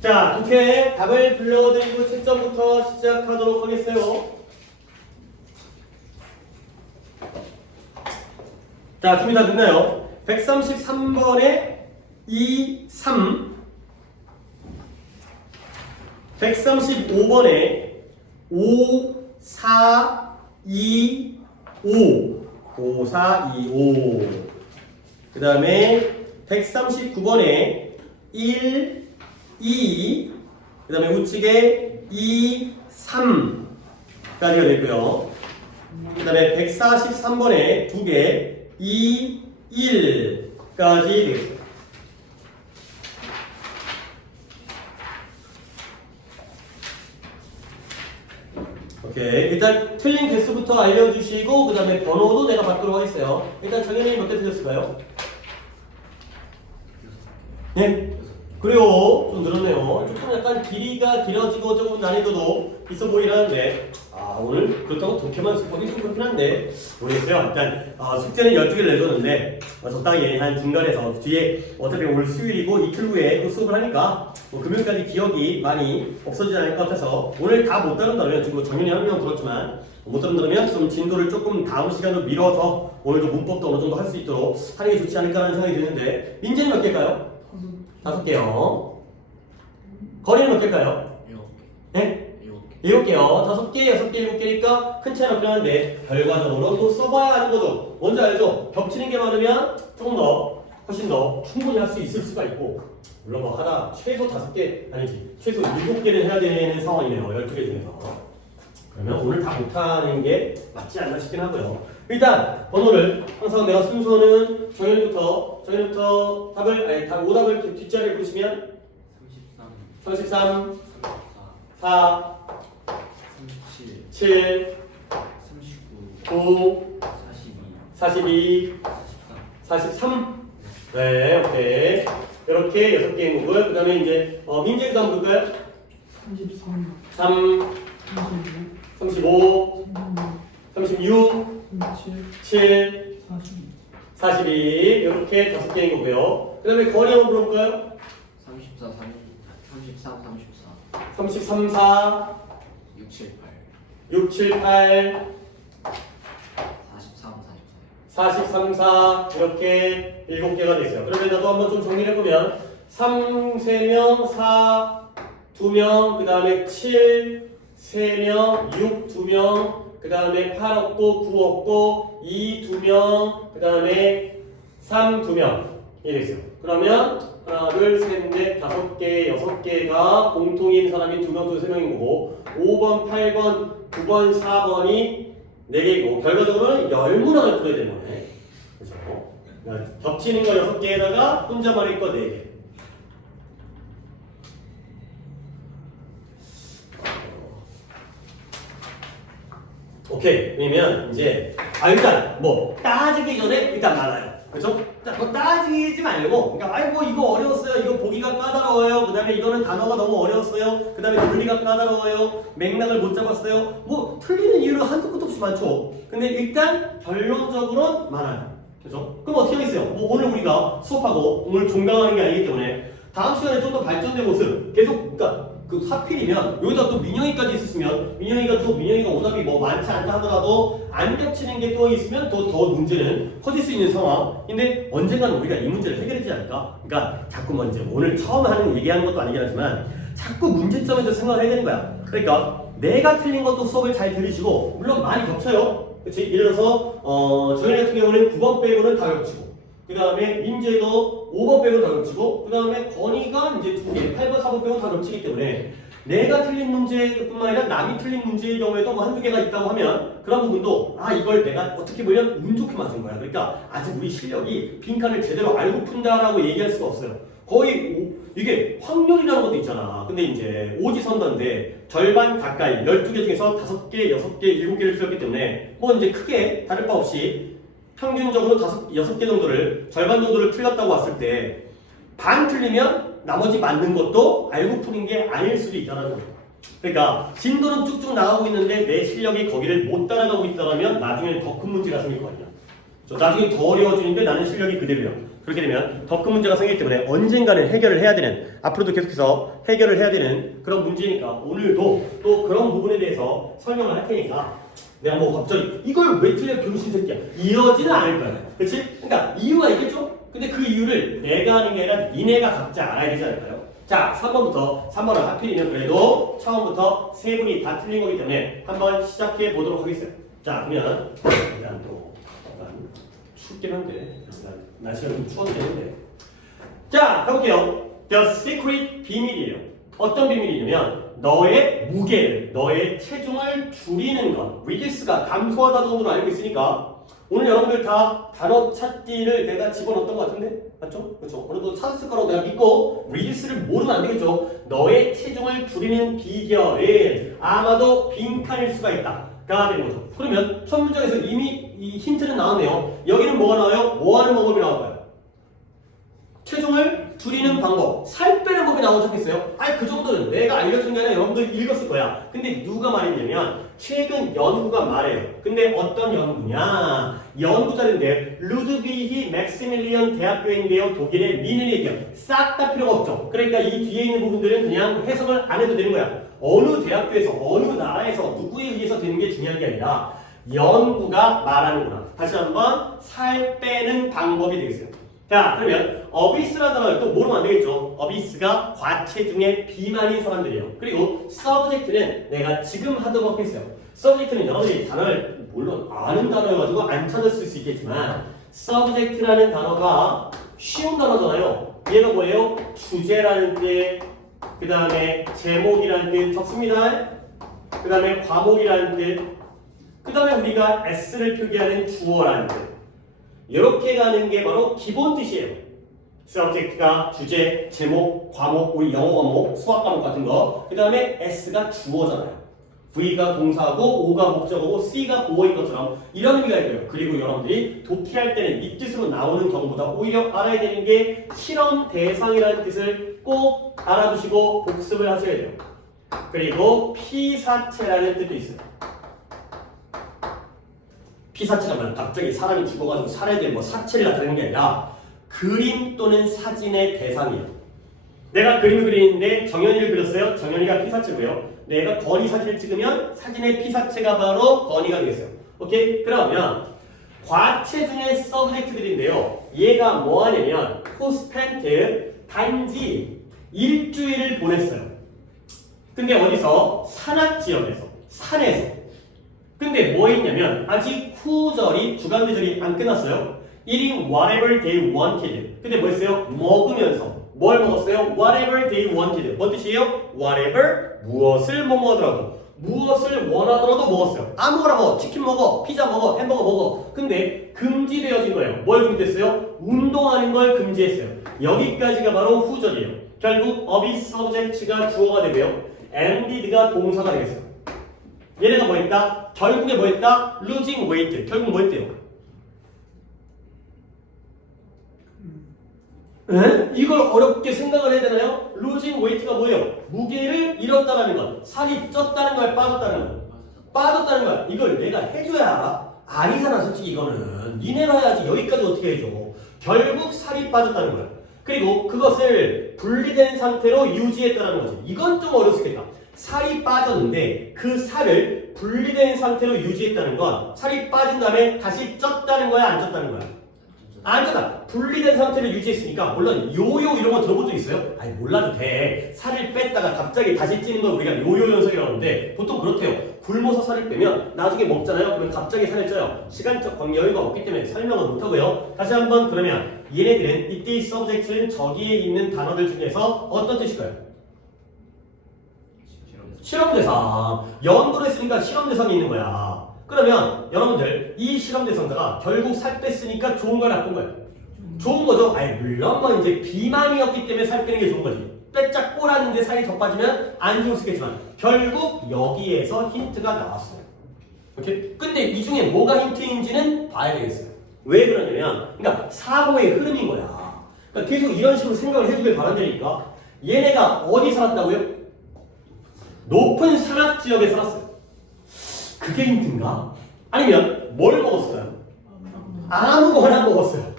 자, 독해 답을 불러드리고 채점부터 시작하도록 하겠어요. 자, 준비 다 됐나요? 133번에 2, 3 135번에 5, 4, 2, 5 5, 4, 2, 5 그 다음에 139번에 1, 2 그 다음에 우측에 2, 3까지가 됐고요. 그 다음에 143번에 2개 2, 1까지 되겠습니다. 오케이. 일단 틀린 개수부터 알려주시고 그 다음에 번호도 내가 받도록 하겠어요. 일단 정현이 몇 개 틀렸을까요? 네? 그래요. 좀 늘었네요. 조금 약간 길이가 길어지고 조금 난이도도 있어 보이긴 하는데 오늘 그렇다고 독해만 수업이 좀 그렇긴 한데 모르겠어요. 일단 숙제는 12개를 내줬는데 적당히 한 중간에서 뒤에 어차피 오늘 수요일이고 이틀 후에 또 수업을 하니까 금요일까지 기억이 많이 없어지지 않을 것 같아서 오늘 다 못 다룬다면 지금 정연이 한 명 들었지만 못 다룬다면 좀 진도를 조금 다음 시간으로 밀어서 오늘도 문법도 어느 정도 할 수 있도록 하는 게 좋지 않을까라는 생각이 드는데 민재는 몇 개일까요? 5개요. 거리는 몇 개일까요? 7개. 네? 7개요. 5개, 6개, 7개니까 큰 차이는 없긴 한데 결과적으로 또 써봐야 하는 거죠. 뭔지 알죠? 겹치는 게 많으면 조금 더 훨씬 더 충분히 할 수 있을 수가 있고 물론 뭐 하나 최소 5개 아니지 최소 7개는 해야 되는 상황이네요. 12개 중에서. 그러면 오늘 다 못하는 게 맞지 않나 싶긴 하고요. 일단 번호를 항상 내가 순서는 정현이부터 답을 오답을 뒷자리에 보시면 33 4 37 7 39 9 42 42 43 네, 오케이. 이렇게 6개의 목을 그 다음에 이제 민재도 한번 볼까요? 33, 3 35 36 7 42 이렇게 5개인 거고요. 그 다음에 거리 한번 물어볼까요? 34 33 34 33 4 6 7 8 6 7 8 43 43 4 이렇게 7개가 되어있어요. 그러면 나도 한번 좀 정리를 해보면 3 3명 4 2명 그 다음에 7 3명 6 2명 그 다음에 8 없고 9 없고 2 2명 그 다음에 3 2명 이렇게 있어요. 그러면 하나 둘 셋 넷 5개 6개가 공통인 사람이 2명 3명인 거고 5번 8번 9번 4번이 4개이고 결과적으로는 10문항을 풀어야 되는 거네. 그렇죠? 그러니까 겹치는 거 6개에다가 혼자만의 거 4개. 오케이. 왜냐면 이제 일단 뭐 따지기 전에 일단 많아요. 그렇죠? 뭐 따지지 말고 그러니까 아이고 이거 어려웠어요. 이거 보기가 까다로워요. 그다음에 이거는 단어가 너무 어려웠어요. 그다음에 논리가 까다로워요. 맥락을 못 잡았어요. 뭐 틀리는 이유는 한도 끝도 없이 많죠. 근데 일단 결론적으로 많아요. 그렇죠? 그럼 어떻게 하겠어요? 뭐 오늘 우리가 수업하고 오늘 종강하는 게 아니기 때문에 다음 시간에 좀 더 발전된 모습 계속 그러니까 그 하필이면 여기다 또 민영이까지 있었으면 민영이가 오답이 뭐 많지 않다 하더라도 안 겹치는 게 또 있으면 더 문제는 커질 수 있는 상황인데 언젠가는 우리가 이 문제를 해결하지 않을까? 그러니까 자꾸 먼저 오늘 처음 얘기하는 것도 아니긴 하지만 자꾸 문제점에 대해서 생각을 해야 되는 거야. 그러니까 내가 틀린 것도 수업을 잘 들으시고 물론 많이 겹쳐요. 그치? 예를 들어서 저희 같은 경우는 9번 빼고는 다 겹치고 그 다음에 민재도 5번 빼고 다 겹치고 그 다음에 건이가 이제 2개 8번 4번 빼고 다 겹치기 때문에 내가 틀린 문제뿐만 아니라 남이 틀린 문제의 경우에도 뭐 한두 개가 있다고 하면 그런 부분도 이걸 내가 어떻게 보면 운 좋게 맞은 거야. 그러니까 아직 우리 실력이 빈칸을 제대로 알고 푼다라고 얘기할 수가 없어요. 거의 이게 확률이라는 것도 있잖아. 근데 이제 오지선다인데 절반 가까이 12개 중에서 5개, 6개, 7개를 틀렸기 때문에 뭐 이제 크게 다를 바 없이 평균적으로 6개 정도를 절반 정도를 틀렸다고 왔을 때 반 틀리면 나머지 맞는 것도 알고 푸는 게 아닐 수도 있다는 거예요. 그러니까 진도는 쭉쭉 나가고 있는데 내 실력이 거기를 못 따라가고 있다면 나중에 더 큰 문제가 생길 거 아니야. 나중에 더 어려워지는데 나는 실력이 그대로야. 그렇게 되면 더 큰 문제가 생기기 때문에 언젠가는 해결을 해야 되는, 앞으로도 계속해서 해결을 해야 되는 그런 문제니까 오늘도 또 그런 부분에 대해서 설명을 할 테니까 내가 뭐 갑자기 이걸 왜 틀려 병신 새끼야 이러지는 않을 거야. 그렇지? 그러니까 이유가 있겠죠? 근데 그 이유를 내가 하는 게 아니라 니네가 각자 알아야 되지 않을까요? 자, 3번은 하필이면 그래도 처음부터 세 분이 다 틀린 거기 때문에 한번 시작해 보도록 하겠어요. 자, 그러면 일단 또 약간 춥긴 한데 날씨가 좀 추워도 되는데, 자, 해볼게요. The secret 비밀이에요. 어떤 비밀이냐면 너의 무게를, 너의 체중을 줄이는 것, reduce가 감소하다 정도로 알고 있으니까 오늘 여러분들 다 단어 찾기를 내가 집어넣었던 것 같은데? 맞죠? 그렇죠. 오늘도 찾았을 거라고 내가 믿고 reduce를 모르면 안 되겠죠. 너의 체중을 줄이는 비결은 아마도 빈칸일 수가 있다 가 되는 거죠. 그러면 첫 문장에서 이미 이 힌트는 나왔네요. 여기는 뭐가 나와요? 뭐 하는 방법이 나올까요? 체중을 줄이는 방법, 살 빼는 법이 나오고 적혀있어요. 아니 그 정도는 내가 알려준 게 아니라 여러분들 읽었을 거야. 근데 누가 말했냐면 최근 연구가 말해요. 근데 어떤 연구냐? 연구자인데 루드비히 맥시밀리언 대학교인데요. 독일의 미넨이에요. 싹 다 필요가 없죠. 그러니까 이 뒤에 있는 부분들은 그냥 해석을 안 해도 되는 거야. 어느 대학교에서 어느 나라에서 누구에 의해서 되는 게 중요한 게 아니라 연구가 말하는구나. 다시 한번 살 빼는 방법이 되겠어요. 자, 그러면 어비스라는 단어를 또 모르면 안 되겠죠. 어비스가 과체중의 비만인 사람들이에요. 그리고 subject는 내가 지금 하도록 했어요. subject는 여러분들이 단어를 물론 아는 단어여가지고 안 찾았을 수 있겠지만 subject라는 단어가 쉬운 단어잖아요. 얘가 뭐예요? 주제라는 뜻, 그 다음에 제목이라는 뜻 적습니다. 그 다음에 과목이라는 뜻, 그 다음에 우리가 s를 표기하는 주어라는 뜻. 이렇게 가는 게 바로 기본 뜻이에요. subject가 주제, 제목, 과목, 우리 영어 과목, 수학 과목 같은 거. 그 다음에 s가 주어잖아요. v가 동사고 o가 목적어고 c가 보어인 것처럼 이런 의미가 있고요. 그리고 여러분들이 독해할 때는 이 뜻으로 나오는 경우보다 오히려 알아야 되는 게 실험 대상이라는 뜻을 꼭 알아두시고 복습을 하셔야 돼요. 그리고 피사체라는 뜻도 있어요. 피사체가 뭐야? 갑자기 사람이 죽어가지고 살해야 될 뭐 사체를 나타내는 게 아니라 그림 또는 사진의 대상이에요. 내가 그림을 그리는데 정연이를 그렸어요. 정연이가 피사체고요. 내가 건이 사진을 찍으면 사진의 피사체가 바로 건이가 되겠어요. 오케이? 그러면 과체중의 서브젝트들인데요. 얘가 뭐 하냐면 포스펜트 단지 일주일을 보냈어요. 근데 어디서? 산악지역에서, 산에서. 근데 뭐 했냐면 아직 후절이 주간대절이 안 끝났어요. Eating whatever they wanted. 근데 뭐 했어요? 먹으면서 뭘 먹었어요? Whatever they wanted. 뭐 뜻이에요? Whatever 무엇을 뭐 먹으더라도 무엇을 원하더라도 먹었어요. 아무거나 먹어. 치킨 먹어, 피자 먹어, 햄버거 먹어. 근데 금지되어진 거예요. 뭘 금지했어요? 운동하는 걸 금지했어요. 여기까지가 바로 후절이에요. 결국 of is subject가 주어가 되고요. and did가 동사가 되겠어요. 얘네가 뭐 했다? 결국에 뭐 했다? losing weight. 결국 뭐 했대요? 에? 이걸 어렵게 생각을 해야 되나요? losing weight가 뭐예요? 무게를 잃었다는 것. 살이 쪘다는 거야? 빠졌다는 거야? 빠졌다는 거야. 이걸 내가 해줘야 알아? 아니잖아 솔직히 이거는. 니네가 해야지. 여기까지 어떻게 해줘? 결국 살이 빠졌다는 거야. 그리고 그것을 분리된 상태로 유지했다는 거지. 이건 좀 어려울 수 있겠다. 살이 빠졌는데 그 살을 분리된 상태로 유지했다는 건 살이 빠진 다음에 다시 쪘다는 거야? 안 쪘다는 거야? 안 쪘다. 분리된 상태를 유지했으니까 물론 요요 이런 거 들어본 적 있어요? 아니 몰라도 돼. 살을 뺐다가 갑자기 다시 찌는 걸 우리가 요요 현상이라고 하는데 보통 그렇대요. 굶어서 살을 빼면 나중에 먹잖아요. 그러면 갑자기 살을 쪄요. 시간적 여유가 없기 때문에 설명을 못하고요. 다시 한번 그러면 얘네들은 이때 subject는 저기에 있는 단어들 중에서 어떤 뜻일까요? 실험대상. 연구를 했으니까 실험대상이 있는 거야. 그러면 여러분들 이 실험대상자가 결국 살 뺐으니까 좋은 거야 나쁜 거야? 좋은 거죠. 아니 물론 뭐 이제 비만이었기 때문에 살 빼는 게 좋은 거지. 빼짝 꼬라는데 살이 더 빠지면 안 좋을 수 있겠지만 결국 여기에서 힌트가 나왔어요. 오케이? 근데 이 중에 뭐가 힌트인지는 봐야 되겠어요. 왜 그러냐면 그러니까 사고의 흐름인 거야. 그러니까 계속 이런 식으로 생각을 해주길 바란다니까. 얘네가 어디 살았다고요? 높은 산악지역에 살았어요. 그게 힌트인가? 아니면 뭘 먹었어요? 아무거나 먹었어요.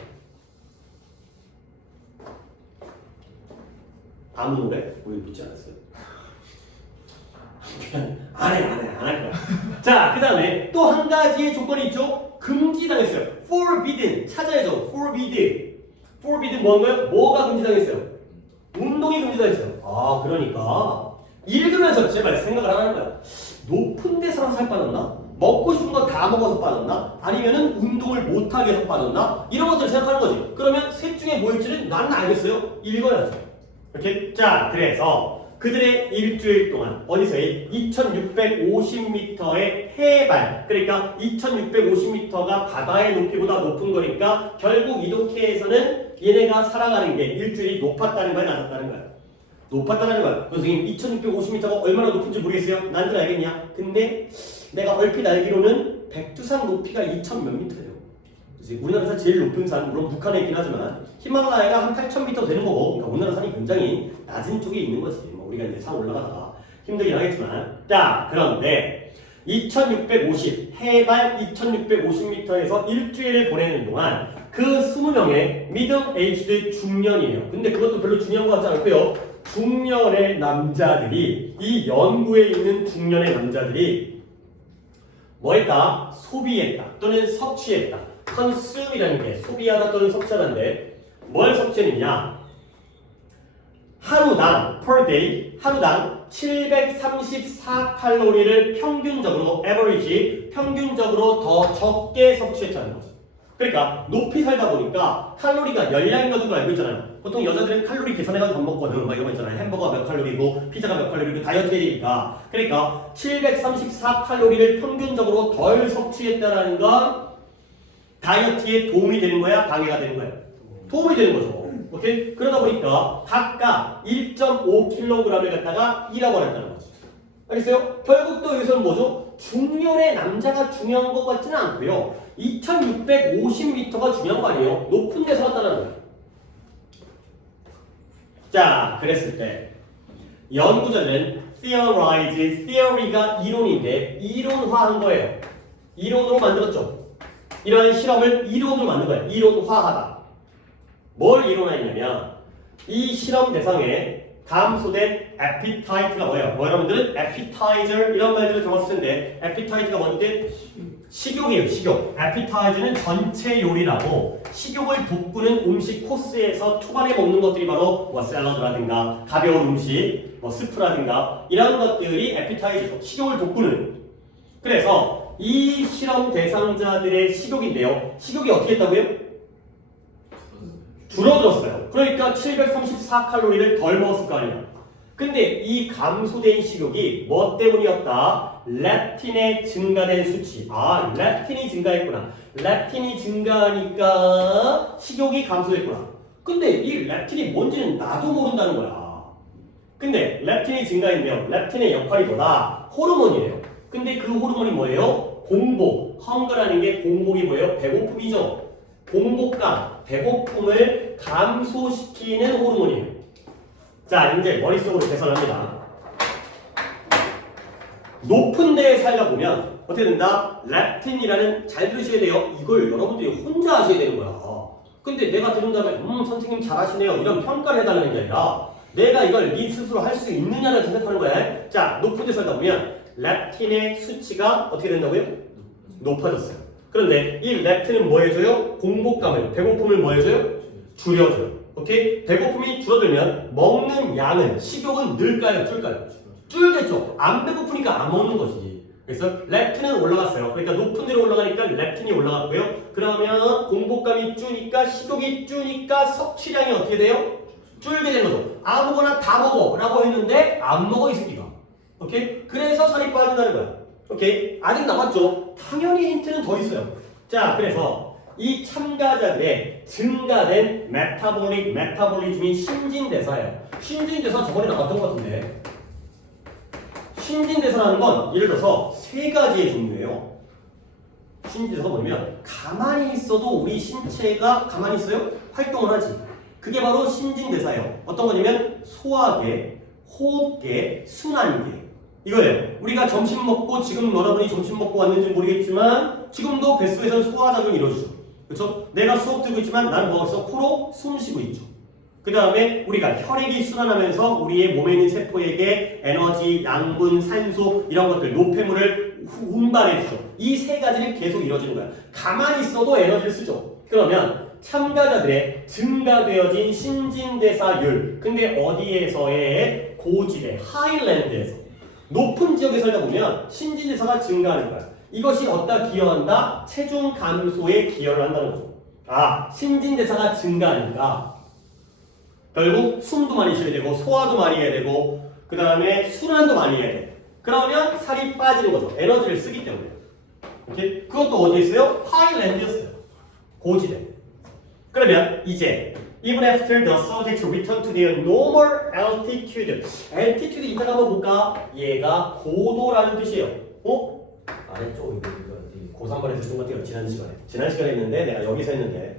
아무 노래? 우리 묻지 않았어요. 그냥 안 할 거야. 자, 그 다음에 또 한 가지의 조건이 있죠. 금지당했어요. forbidden 찾아야죠. forbidden 뭔가요? 뭐가 금지당했어요? 운동이 금지당했어요. 아, 그러니까 읽으면서 제발 생각을 하는 거야. 높은 데서 살 빠졌나? 먹고 싶은 거 다 먹어서 빠졌나? 아니면은 운동을 못하게 해서 빠졌나? 이런 것들을 생각하는 거지. 그러면 셋 중에 뭐일지는 나는 알겠어요. 읽어야죠. 이렇게. 자, 그래서 그들의 일주일 동안 어디서의 2650m의 해발, 그러니까 2650m가 바다의 높이보다 높은 거니까 결국 이독해에서는 얘네가 살아가는 게 일주일이 높았다는 거야, 낮았다는 거야? 높았다는 거야. 선생님 2650m가 얼마나 높은지 모르겠어요. 난들 알겠냐? 근데 내가 얼핏 알기로는 백두산 높이가 2000 몇 미터예요. 우리나라에서 제일 높은 산, 물론 북한에 있긴 하지만 히말라야가 한 8000m 되는 거고, 그러니까 우리나라 산이 굉장히 낮은 쪽에 있는 거지. 뭐 우리가 이제 산 올라가다가 힘들긴 하겠지만, 자, 그런데 2650 해발 2650m에서 일주일을 보내는 동안 그 20명의 미들 에이지드 중년이에요. 근데 그것도 별로 중요한 것 같지 않고요. 중년의 남자들이, 이 연구에 있는 중년의 남자들이 뭐 했다? 소비했다 또는 섭취했다. consume이라는 게 소비하다 또는 섭취하다인데 뭘 섭취했느냐? 하루당 per day 하루당 734칼로리를 평균적으로 평균적으로 더 적게 섭취했다는 거죠. 그러니까 높이 살다 보니까 칼로리가 열량인 것도 알고 있잖아요. 보통 여자들은 칼로리 계산해가지고 밥 먹거든. 막 이런 거 있잖아요. 햄버거가 몇 칼로리고 피자가 몇 칼로리고 다이어트 해니까. 그러니까 734칼로리를 평균적으로 덜 섭취했다라는 건 다이어트에 도움이 되는 거야? 방해가 되는 거야? 도움이 되는 거죠. 오케이? 그러다 보니까 각각 1.5kg을 갖다가 잃어버렸다는 거죠. 알겠어요? 결국 또 여기서는 뭐죠? 중년의 남자가 중요한 것 같지는 않고요. 2650m가 중요한 거 아니에요? 높은 데서 왔다는 거예요. 자, 그랬을 때 연구자들은 theory가 이론인데 이론화한 거예요. 이론으로 만들었죠. 이러한 실험을 이론으로 만든 거예요. 이론화하다. 뭘 이론화했냐면 이 실험 대상에 감소된 appetite가 뭐예요? 뭐 여러분들은 appetizer 이런 말들을 들어봤을 텐데 appetite가 뭔데? 식욕이에요. 식욕. appetizer는 전체 요리라고 식욕을 돋구는 음식 코스에서 초반에 먹는 것들이 바로 뭐 샐러드라든가 가벼운 음식, 뭐 스프라든가 이런 것들이 appetizer, 식욕을 돋구는. 그래서 이 실험 대상자들의 식욕인데요. 식욕이 어떻게 했다고요? 줄어들었어요. 그러니까 734칼로리를 덜 먹었을 거 아니야. 근데 이 감소된 식욕이 뭐 때문이었다? 렙틴의 증가된 수치. 아, 렙틴이 증가했구나. 렙틴이 증가하니까 식욕이 감소했구나. 근데 이 렙틴이 뭔지는 나도 모른다는 거야. 근데 렙틴이 증가했네요. 렙틴의 역할이 뭐다? 호르몬이에요. 근데 그 호르몬이 뭐예요? 공복. 헝거라는 게 공복이 뭐예요? 배고픔이죠. 공복감, 배고픔을 감소시키는 호르몬이에요. 자, 이제 머릿속으로 계산합니다. 높은 데에 살다 보면 어떻게 된다? 렙틴이라는, 잘 들으셔야 돼요. 이걸 여러분들이 혼자 하셔야 되는 거야. 근데 내가 들은 다음에 선생님 잘하시네요 이런 평가를 해달라는 게 아니라 내가 이걸 네 스스로 할 수 있느냐를 생각하는 거야. 자, 높은 데 살다 보면 렙틴의 수치가 어떻게 된다고요? 높아졌어요. 그런데 이 렙틴은 뭐 해줘요? 공복감을, 배고픔을 뭐 해줘요? 줄여줘요. 오케이? 배고픔이 줄어들면 먹는 양은, 식욕은 늘까요? 줄까요? 줄겠죠. 안 배고프니까 안 먹는 거지. 그래서 렙틴은 올라갔어요. 그러니까 높은 데로 올라가니까 렙틴이 올라갔고요. 그러면 공복감이 줄니까, 식욕이 줄니까 섭취량이 어떻게 돼요? 줄게 되는 거죠. 아무거나 다 먹어 라고 했는데 안 먹어 이 새끼가. 오케이? 그래서 살이 빠진다는 거야. 오케이? 아직 남았죠? 당연히 힌트는 더 있어요. 자, 그래서 이 참가자들의 증가된 메타볼리즘이 신진대사예요. 신진대사 저번에 나왔던 것 같은데, 신진대사라는 건 예를 들어서 세 가지의 종류예요. 신진대사가 뭐냐면 가만히 있어도 우리 신체가 가만히 있어요? 활동을 하지. 그게 바로 신진대사예요. 어떤 거냐면 소화계, 호흡계, 순환계. 이거예요. 우리가 점심 먹고, 지금 여러분이 점심 먹고 왔는지 모르겠지만 지금도 뱃속에서는 소화작용이 이루어지죠. 그렇죠? 내가 수업 듣고 있지만 나는 뭐 하고 있어? 코로 숨 쉬고 있죠. 그 다음에 우리가 혈액이 순환하면서 우리의 몸에 있는 세포에게 에너지, 양분, 산소 이런 것들, 노폐물을 운반해주죠. 이 세 가지를 계속 이루어지는 거야. 가만히 있어도 에너지를 쓰죠. 그러면 참가자들의 증가되어진 신진대사율, 근데 어디에서의 고지대, 하일랜드에서 높은 지역에 살다 보면 신진대사가 증가하는 거야. 이것이 어디다 기여한다? 체중 감소에 기여를 한다는 거죠. 아, 신진대사가 증가하니까 결국 숨도 많이 쉬어야 되고 소화도 많이 해야 되고 그 다음에 순환도 많이 해야 돼. 그러면 살이 빠지는 거죠. 에너지를 쓰기 때문에. 오케이? 그것도 어디에 있어요? 하일랜드였어요. 고지대. 그러면 이제 even after the subjects return to their normal altitude. altitude 이따가 한번 볼까? 얘가 고도라는 뜻이에요. 어? 아래쪽 이거 고3반에서 했던 것같아요. 지난 시간에 했는데 내가 여기서 했는데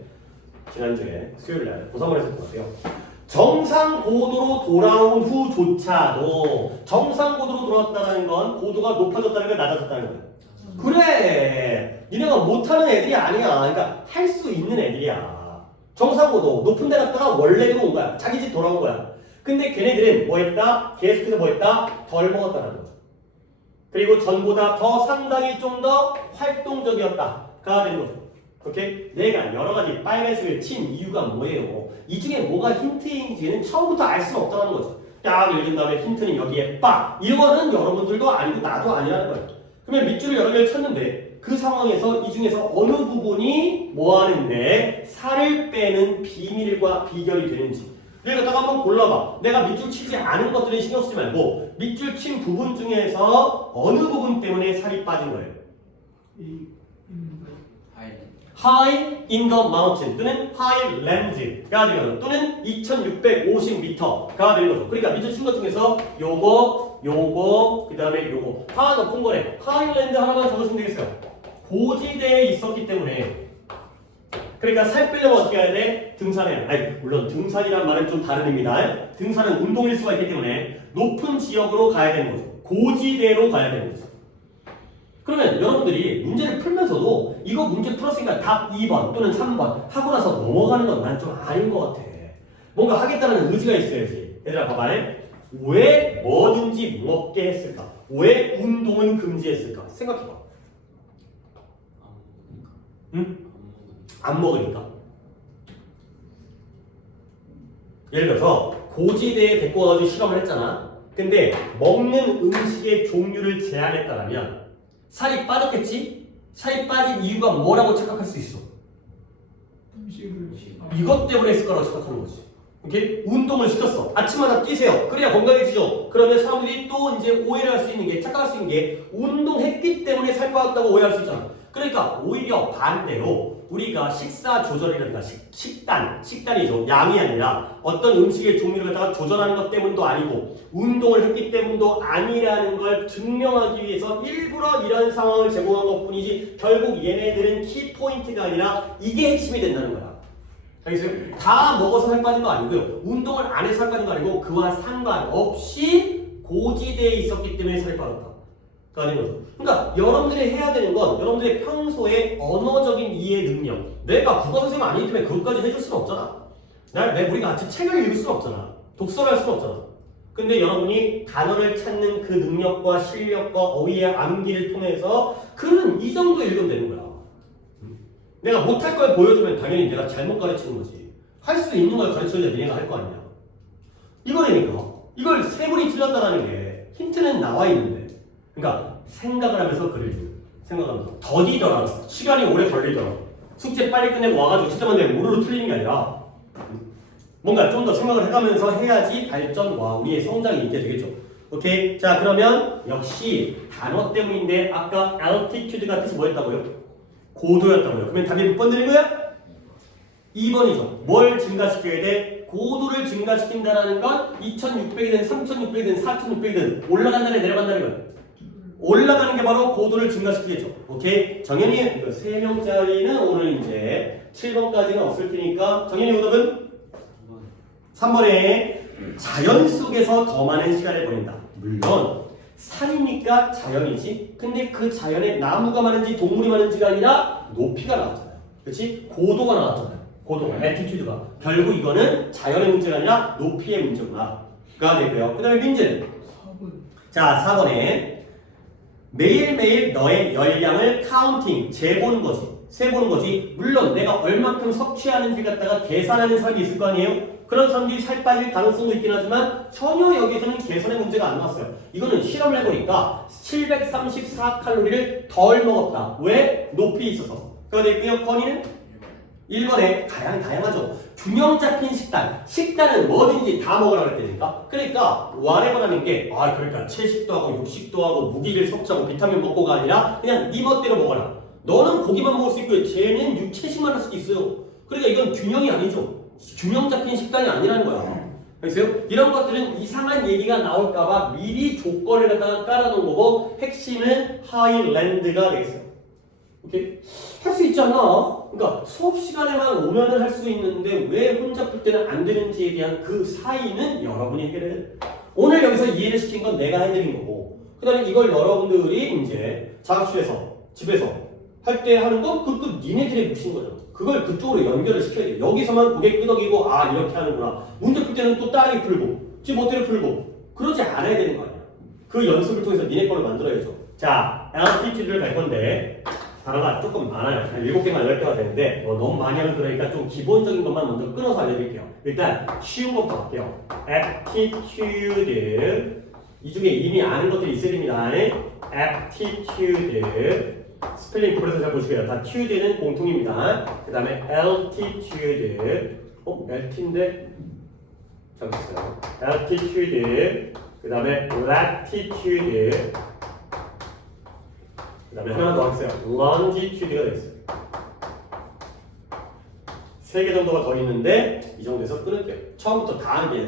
지난주에 수요일날 고3반에서 했던 것 같아요. 정상 고도로 돌아온 후조차도 정상 고도로 돌아왔다는 건 고도가 높아졌다는 건 낮아졌다는 거예요. 그래, 니네가 못하는 애들이 아니야. 그러니까 할 수 있는 애들이야. 정상 고도 높은 데 갔다가 원래로 온 거야. 자기 집 돌아온 거야. 근데 걔네들은 뭐 했다? 계속해서 뭐 했다? 덜 먹었다는 거죠. 그리고 전보다 더 상당히 좀 더 활동적이었다가 되는 거죠. 오케이? 내가 여러 가지 빨간색을 친 이유가 뭐예요? 이 중에 뭐가 힌트인지는 처음부터 알 수는 없다는 거죠. 딱 읽은 다음에 힌트는 여기에 빠! 이거는 여러분들도 아니고 나도 아니라는 거예요. 그러면 밑줄을 여러 개를 쳤는데 그 상황에서 이 중에서 어느 부분이 뭐 하는데 살을 빼는 비밀과 비결이 되는지 여기 갖다가 한번 골라봐. 내가 밑줄 치지 않은 것들은 신경 쓰지 말고 밑줄 친 부분 중에서 어느 부분 때문에 살이 빠진 거예요? High in the mountain 또는 highland가 되는 거죠. 또는 2650m가 되는 거죠. 그러니까 밑줄 친 것 중에서 요거 그 다음에 요거 다 높은 거래. 하이랜드 하나만 적으시면 되겠어요. 고지대에 있었기 때문에 그러니까 살 빼려면 어떻게 해야 돼? 등산해야 돼. 아니 물론 등산이란 말은 좀 다른 의미다. 등산은 운동일 수가 있기 때문에 높은 지역으로 가야 되는 거죠. 고지대로 가야 되는 거죠. 그러면 여러분들이 문제를 풀면서도 이거 문제 풀었으니까 답 2번 또는 3번 하고 나서 넘어가는 건 난 좀 아닌 것 같아. 뭔가 하겠다는 의지가 있어야지. 얘들아 봐봐. 왜 뭐든지 먹게 했을까? 왜 운동은 금지했을까? 생각해봐. 응? 안 먹으니까. 예를 들어서 고지대에 데리고 와가지고 실험을 했잖아. 근데 먹는 음식의 종류를 제한했다면 살이 빠졌겠지? 살이 빠진 이유가 뭐라고 착각할 수 있어? 이것 때문에 했을 거라고 착각하는 거지. 오케이? 운동을 시켰어. 아침마다 뛰세요. 그래야 건강해지죠. 그러면 사람들이 또 이제 오해를 할 수 있는 게, 착각할 수 있는 게 운동했기 때문에 살 빠졌다고 오해할 수 있잖아. 그러니까 오히려 반대로 우리가 식사 조절이라든가 식단이죠. 양이 아니라 어떤 음식의 종류를 갖다가 조절하는 것 때문도 아니고 운동을 했기 때문도 아니라는 걸 증명하기 위해서 일부러 이런 상황을 제공한 것 뿐이지 결국 얘네들은 키포인트가 아니라 이게 핵심이 된다는 거야. 알겠어요? 다 먹어서 살 빠진 거 아니고요. 운동을 안 해서 살 빠진 거 아니고 그와 상관없이 고지대에 있었기 때문에 살이 빠졌다. 아닌 거죠. 그러니까 여러분들이 해야 되는 건 여러분들의 평소에 언어적인 이해 능력. 내가 국어 선생님 아니기 때문에 그것까지 해줄 수는 없잖아. 우리가 같이 책을 읽을 수는 없잖아. 독서를 할 수는 없잖아. 근데 여러분이 단어를 찾는 그 능력과 실력과 어휘의 암기를 통해서 글은 이 정도 읽으면 되는 거야. 내가 못할 걸 보여주면 당연히 내가 잘못 가르치는 거지. 할 수 있는 걸 가르쳐야 니네가 할 거 아니야. 이거라니까. 이걸 세 분이 틀렸다라는 게 힌트는 나와 있는데 그러니까 생각을 하면서 글을 생각하면서 더디더라. 시간이 오래 걸리더라. 숙제 빨리 끝내고 와가지고 채점만 되면 우르르 틀리는 게 아니라 뭔가 좀 더 생각을 해가면서 해야지 발전과 우리의 성장이 있게 되겠죠. 오케이? 자 그러면 역시 단어 때문인데 아까 altitude가 뜻이 뭐였다고요? 고도였다고요. 그러면 답이 몇 번 드린 거야? 2번이죠. 뭘 증가시켜야 돼? 고도를 증가시킨다는 건 2600이든 3600이든 4600이든 올라간다는 내려간다는 거야. 올라가는 게 바로 고도를 증가시키겠죠. 오케이? 정현이 이거 3명짜리는 오늘 이제 7번까지는 없을 테니까 정현이 오답은 3번에 자연 속에서 더 많은 시간을 보낸다. 물론 산이니까 자연이지. 근데 그 자연에 나무가 많은지 동물이 많은지가 아니라 높이가 나왔잖아요. 그렇지? 고도가 나왔잖아요. 고도가, attitude가. 결국 이거는 자연의 문제가 아니라 높이의 문제구나. 가 되고요. 그 다음에 민재는? 4번. 자, 4번에 매일매일 너의 열량을 카운팅, 재보는 거지. 세보는 거지. 물론 내가 얼만큼 섭취하는지 갖다가 계산하는 사람이 있을 거 아니에요? 그런 사람들이 살 빠질 가능성도 있긴 하지만 전혀 여기에서는 개선의 문제가 안 나왔어요. 이거는 실험을 해보니까 734칼로리를 덜 먹었다. 왜? 높이 있어서. 그거 되고요. 건이는 1번에 가장 다양하죠. 균형 잡힌 식단. 식단은 뭐든지 다 먹으라 그랬다니까. 그러니까 whatever라는 게 그러니까 채식도 하고 육식도 하고 무기를 섭취하고 비타민 먹고가 아니라 그냥 네 멋대로 먹어라. 너는 고기만 먹을 수 있고요. 쟤는 육채식만 할 수도 있어요. 그러니까 이건 균형이 아니죠. 균형 잡힌 식단이 아니라는 거야. 알겠어요? 이런 것들은 이상한 얘기가 나올까봐 미리 조건을 갖다가 깔아놓은 거고 핵심은 하이랜드가 되겠어요. 오케이? 할 수 있지 않나? 그러니까 수업 시간에만 오면은 할 수 있는데 왜 혼자 풀 때는 안 되는지에 대한 그 사이는 여러분이 해결해야 돼. 오늘 여기서 이해를 시킨 건 내가 해드린 거고 그 다음에 이걸 여러분들이 이제 작업실에서 집에서 할 때 하는 건 그것도 니네들의 몫인 거죠. 그걸 그쪽으로 연결을 시켜야 돼. 여기서만 고개 끄덕이고 이렇게 하는구나. 문제 풀 때는 또 따르게 풀고 지 멋대로 풀고 그러지 않아야 되는 거 아니야. 그 연습을 통해서 니네 거를 만들어야죠. 자, LPT를 갈 건데 단어가 조금 많아요. 한 7개만 10개가 되는데 너무 많이 하면 그러니까 좀 기본적인 것만 먼저 끊어서 알려드릴게요. 일단 쉬운 것부터 할게요. aptitude 이 중에 이미 아는 것들이 있어야 됩니다. aptitude 스펠링 구분해서 잘 보시고요. 다 tude는 공통입니다. 그 다음에 altitude alt인데 잘못했어요. altitude 그 다음에 latitude 그 다음에 하나 더 하겠어요. longitude가 되겠어요. 3개 정도가 더 있는데 이 정도에서 끊을게요. 처음부터 다 하는 게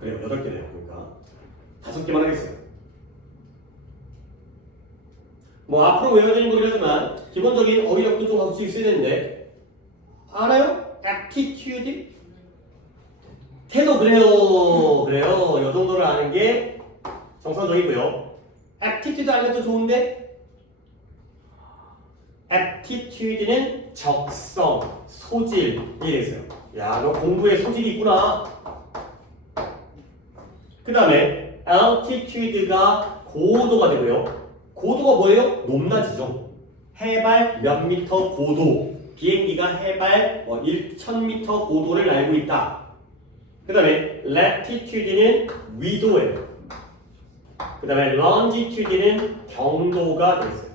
그래요. 8개네요. 그러니까 5개만 하겠어요. 뭐 앞으로 외워야 되는 거긴 하지만 기본적인 어휘력도 좀 갖출 수 있어야 되는데 알아요? aptitude? 태도 그래요. 이 정도를 아는 게 정상적이고요. aptitude 알면 또 좋은데 aptitude는 적성, 소질이 있어요. 야, 너 공부에 소질이 있구나. 그 다음에 altitude가 고도가 되고요. 고도가 뭐예요? 높낮이죠. 해발 몇 미터 고도. 비행기가 해발 1000m 고도를 날고 있다. 그 다음에 latitude는 위도예요. 그 다음에 longitude는 경도가 되겠어요.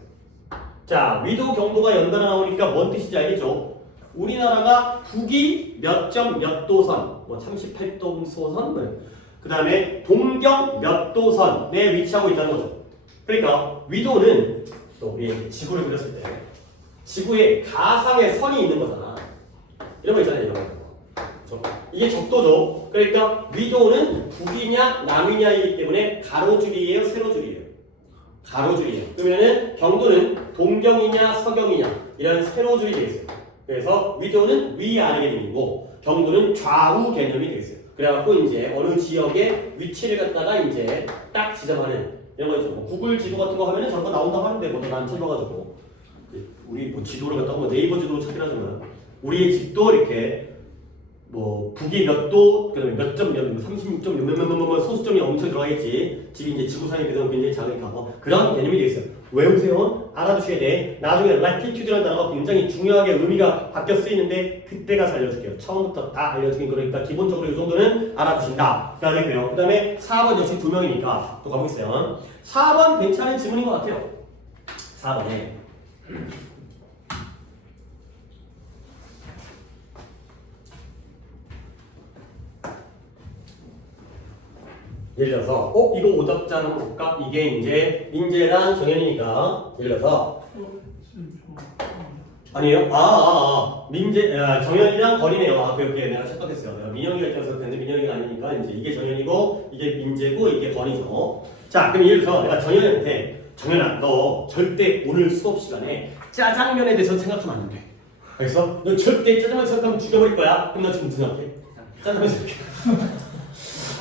자, 위도 경도가 연달아 나오니까 뭔 뜻인지 알겠죠? 우리나라가 북위 몇 점 몇 도선, 38도선, 그 다음에 동경 몇 도선에 위치하고 있다는 거죠. 그러니까 위도는 또 우리 지구를 그렸을 때 지구에 가상의 선이 있는 거잖아. 이런 거 있잖아요. 이런 거. 이게 적도죠. 그러니까 위도는 북이냐 남이냐이기 때문에 가로줄이에요, 세로줄이에요. 가로줄이에요. 그러면은 경도는 동경이냐 서경이냐 이런 세로줄이 되겠어요. 그래서 위도는 위아래 개념이고 경도는 좌우 개념이 되겠어요. 그래갖고 이제 어느 지역의 위치를 갖다가 이제 딱 지정하는 이런 거 있죠. 구글 지도 같은 거 하면은 저런 거 나온다고 하는데 내가 안 찾아가지고 우리 지도를 갖다가 네이버 지도로 찾긴 하지만 우리의 집도 이렇게 북이 몇 도, 그다음에 몇 점, 36점, 몇 소수점이 엄청 들어가겠지. 집이 이제 지구상에 비해서 굉장히 작으니까 그런 개념이 되어 있어요. 외우세요. 알아두셔야 돼. 나중에 latitude라는 단어가 굉장히 중요하게 의미가 바뀌어 쓰이는데 그때 가서 알려줄게요. 처음부터 다 알려주긴 그러니까 기본적으로 이 정도는 알아두신다. 그 다음에 4번 역시 2명이니까 또 가보겠어요. 4번 괜찮은 질문인 것 같아요. 4번에 예를 들어서 이거 오답자 한번 볼까? 이게 이제 민재랑 정현이니까 예를 들어서 아니에요? 민재, 정현이랑 거리네요. 그렇게 내가 착각했어요. 민영이가 있어서 근데 민영이가 아니니까 이제 이게 정현이고 이게 민재고 이게 건이죠. 자, 그럼 예를 들어서 내가 정현이한테 정현아, 너 절대 오늘 수업 시간에 짜장면에 대해서 생각하면 안 돼. 그래서 너 절대 짜장면 생각하면 죽여버릴 거야. 그럼 나 지금 무슨 생각해? 짜장면 생각해.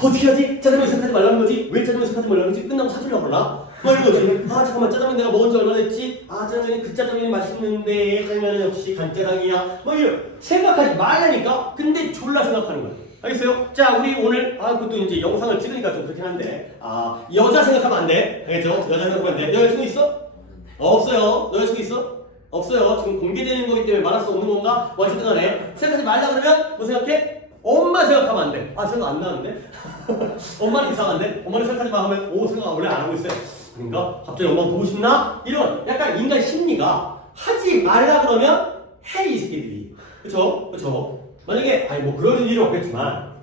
어떻게 하지? 짜장면 생각하지 말라는 거지? 왜 짜장면 생각하지 사지 말라고 그러지? 끝나고 사주려고 그러나? 뭐 이런 거지. 아 잠깐만 짜장면 내가 먹은 지 얼마나 됐지? 아 짜장면이 그 짜장면이 맛있는데 짜장면은 역시 간짜장이야. 뭐 이런 생각하지 말라니까. 근데 졸라 생각하는 거야. 알겠어요? 자 우리 오늘 그것도 이제 영상을 찍으니까 좀 그렇긴 한데 여자 생각하면 안 돼. 알겠죠? 여자 생각하면 안 돼. 여자친구 있어? 없어요. 여자친구 있어? 없어요. 지금 공개되는 거기 때문에 말할 수 없는 건가? 뭐 어쨌든 간에 생각하지 말라 그러면 뭐 생각해? 엄마 생각하면 안 돼. 생각 안 나는데? 엄마는 이상한데? 엄마는 생각하지 마 하면 생각 원래 안 하고 있어요. 그러니까 갑자기 엄마 보고 싶나? 이런 약간 인간 심리가 하지 말라 그러면 해 이 새끼들이. 그쵸? 그쵸? 만약에 뭐 그러는 일은 없겠지만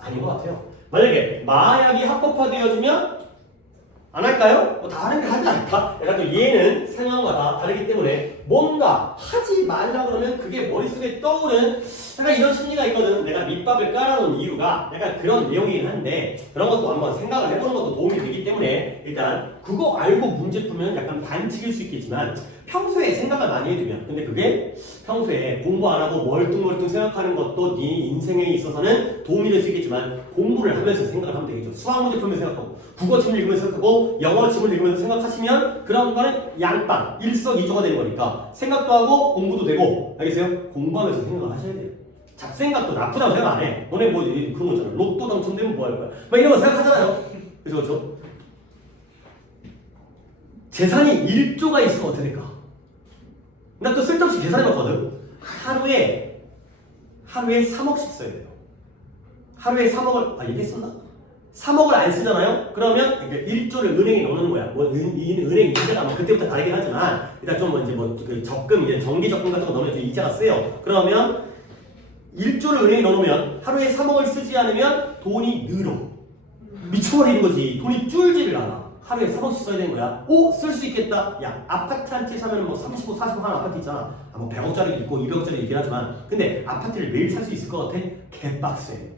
아닌 것 같아요. 만약에 마약이 합법화되어지면 안 할까요? 다른 게 하지 않을까? 약간 또 얘는 상황마다 다르기 때문에 뭔가 하지 말라 그러면 그게 머릿속에 떠오르는 약간 이런 심리가 있거든. 내가 밑밥을 깔아놓은 이유가 약간 그런 내용이긴 한데 그런 것도 한번 생각을 해보는 것도 도움이 되기 때문에 일단 그거 알고 문제 풀면 약간 반칙일 수 있겠지만 평소에 생각을 많이 해두면 근데 그게 평소에 공부 안 하고 멀뚱멀뚱 생각하는 것도 네 인생에 있어서는 도움이 될 수 있겠지만 공부를 하면서 생각을 하면 되겠죠. 수학 문제 풀면서 생각하고 국어 지문 읽으면서 생각하고 영어 지문 읽으면서 생각하시면 그런 거는 양방 일석이조가 되는 거니까 생각도 하고 공부도 되고 알겠어요? 공부하면서 생각을 하셔야 돼요. 잡생각도 나쁘다고 생각 안 해. 너네 뭐 그런 거 있잖아. 로또 당첨되면 뭐 할 거야? 막 이런 거 생각하잖아요. 그죠? 재산이 1조가 있으면 어떻게 될까? 나 또 쓸데없이 계산해봤거든. 하루에 3억씩 써야 돼요. 하루에 3억을 얘기했었나? 3억을 안 쓰잖아요? 그러면 1조를 은행에 넣는 거야. 뭐 은행 이자가 뭐 그때부터 다르긴 하지만 일단 좀 이제 그 적금 이제 정기 적금 같은 거 넣으면 좀 이자가 세요. 그러면 1조를 은행에 넣으면 하루에 3억을 쓰지 않으면 돈이 늘어. 미쳐버리는 거지. 돈이 줄지를 않아. 하루에 3억씩 써야 되는 거야. 쓸 수 있겠다. 야, 아파트 한 채 사면 뭐 30억, 40억 하는 아파트 있잖아. 뭐 100억짜리 있고 200억짜리 있긴 하지만 근데 아파트를 매일 살 수 있을 것 같아? 개빡세.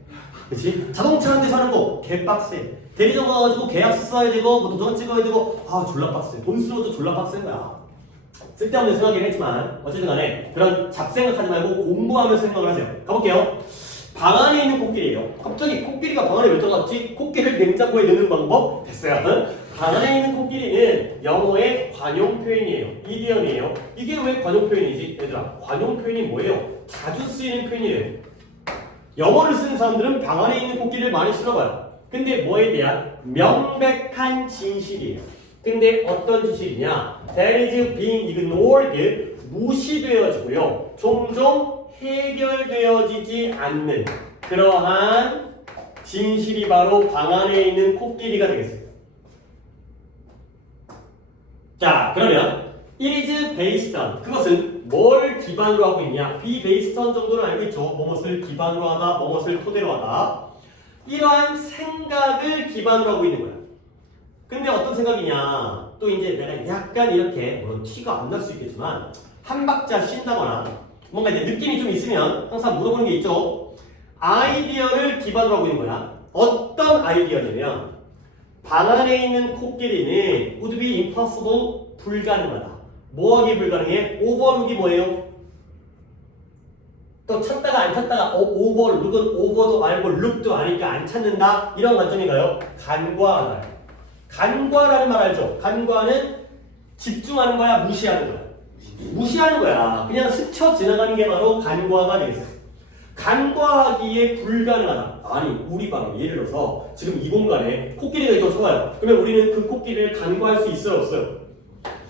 그치? 자동차 한 대 사는 거 개빡세. 대리점 가가지고 계약서 써야 되고 뭐 도장 찍어야 되고 졸라 빡세. 돈 쓰는 것도 졸라 빡센 거야. 쓸데없는 생각이긴 했지만 어쨌든 간에 그런 잡생각하지 말고 공부하면서 생각을 하세요. 가볼게요. 방 안에 있는 코끼리예요. 갑자기 코끼리가 방 안에 왜 들어갔지? 코끼리를 냉장고에 넣는 방법? 됐어요. 방 안에 있는 코끼리는 영어의 관용 표현이에요. 이디엄이에요. 이게 왜 관용 표현이지? 얘들아, 관용 표현이 뭐예요? 자주 쓰이는 표현이에요. 영어를 쓰는 사람들은 방 안에 있는 코끼리를 많이 쓸어봐요. 근데 뭐에 대한 명백한 진실이에요. 근데 어떤 진실이냐? That is being ignored, 무시되어지고요. 종종 해결되어지지 않는 그러한 진실이 바로 방 안에 있는 코끼리가 되겠습니다. 자, 그러면 it is based on 그것은 뭘 기반으로 하고 있냐? be based on 정도는 알고 있죠. 뭐뭇을 기반으로 하다, 뭐뭇을 토대로 하다. 이러한 생각을 기반으로 하고 있는 거야. 근데 어떤 생각이냐? 또 이제 내가 약간 이렇게 물론 티가 안 날 수 있겠지만 한 박자 쉰다거나 뭔가 이제 느낌이 좀 있으면 항상 물어보는 게 있죠. 아이디어를 기반으로 하고 있는 거야. 어떤 아이디어냐면 방 안에 있는 코끼리는 would be impossible, 불가능하다. 뭐하기 불가능해? 오버룩이 뭐예요? 또 찾다가 안 찾다가 오버룩은 오버도 알고 룩도 아니까 안 찾는다. 이런 관점인가요? 간과하다. 간과라는 말 알죠? 간과는 집중하는 거야, 무시하는 거야? 무시하는 거야. 그냥 스쳐 지나가는 게 바로 간과가 되겠어요. 간과하기에 불가능하다. 아니, 우리 방에 예를 들어서 지금 이 공간에 코끼리가 있다고 쳐봐요. 그러면 우리는 그 코끼리를 간과할 수 있어요, 없어요?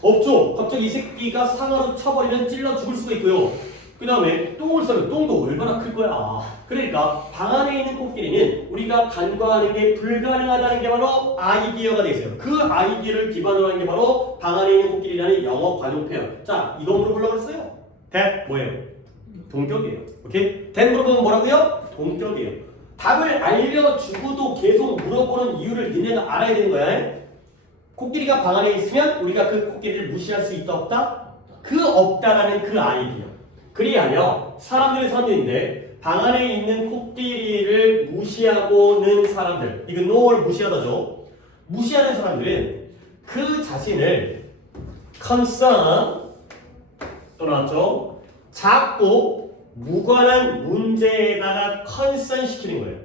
없죠. 갑자기 이 새끼가 상하로 쳐버리면 찔러 죽을 수도 있고요. 그 다음에 똥을 싸면 똥도 얼마나 클 거야. 그러니까 방 안에 있는 코끼리는 우리가 간과하는 게 불가능하다는 게 바로 아이디어가 되겠어요. 그 아이디어를 기반으로 하는 게 바로 방 안에 있는 코끼리라는 영어 관용 표현. 자, 이거 물어보려고 했어요. that 뭐예요? 동격이에요. 오케이? that 물어보면 뭐라고요? 동격이에요. 답을 알려주고도 계속 물어보는 이유를 니네가 알아야 되는 거야. 코끼리가 방 안에 있으면 우리가 그 코끼리를 무시할 수 있다 없다? 그 없다라는 그 아이디어. 그리하여 사람들인데 방 안에 있는 코끼리를 무시하고는 사람들, 이거 no를 무시하다죠. 무시하는 사람들은 그 자신을 concern 또 나왔죠. 작고 무관한 문제에다가 concern 시키는 거예요.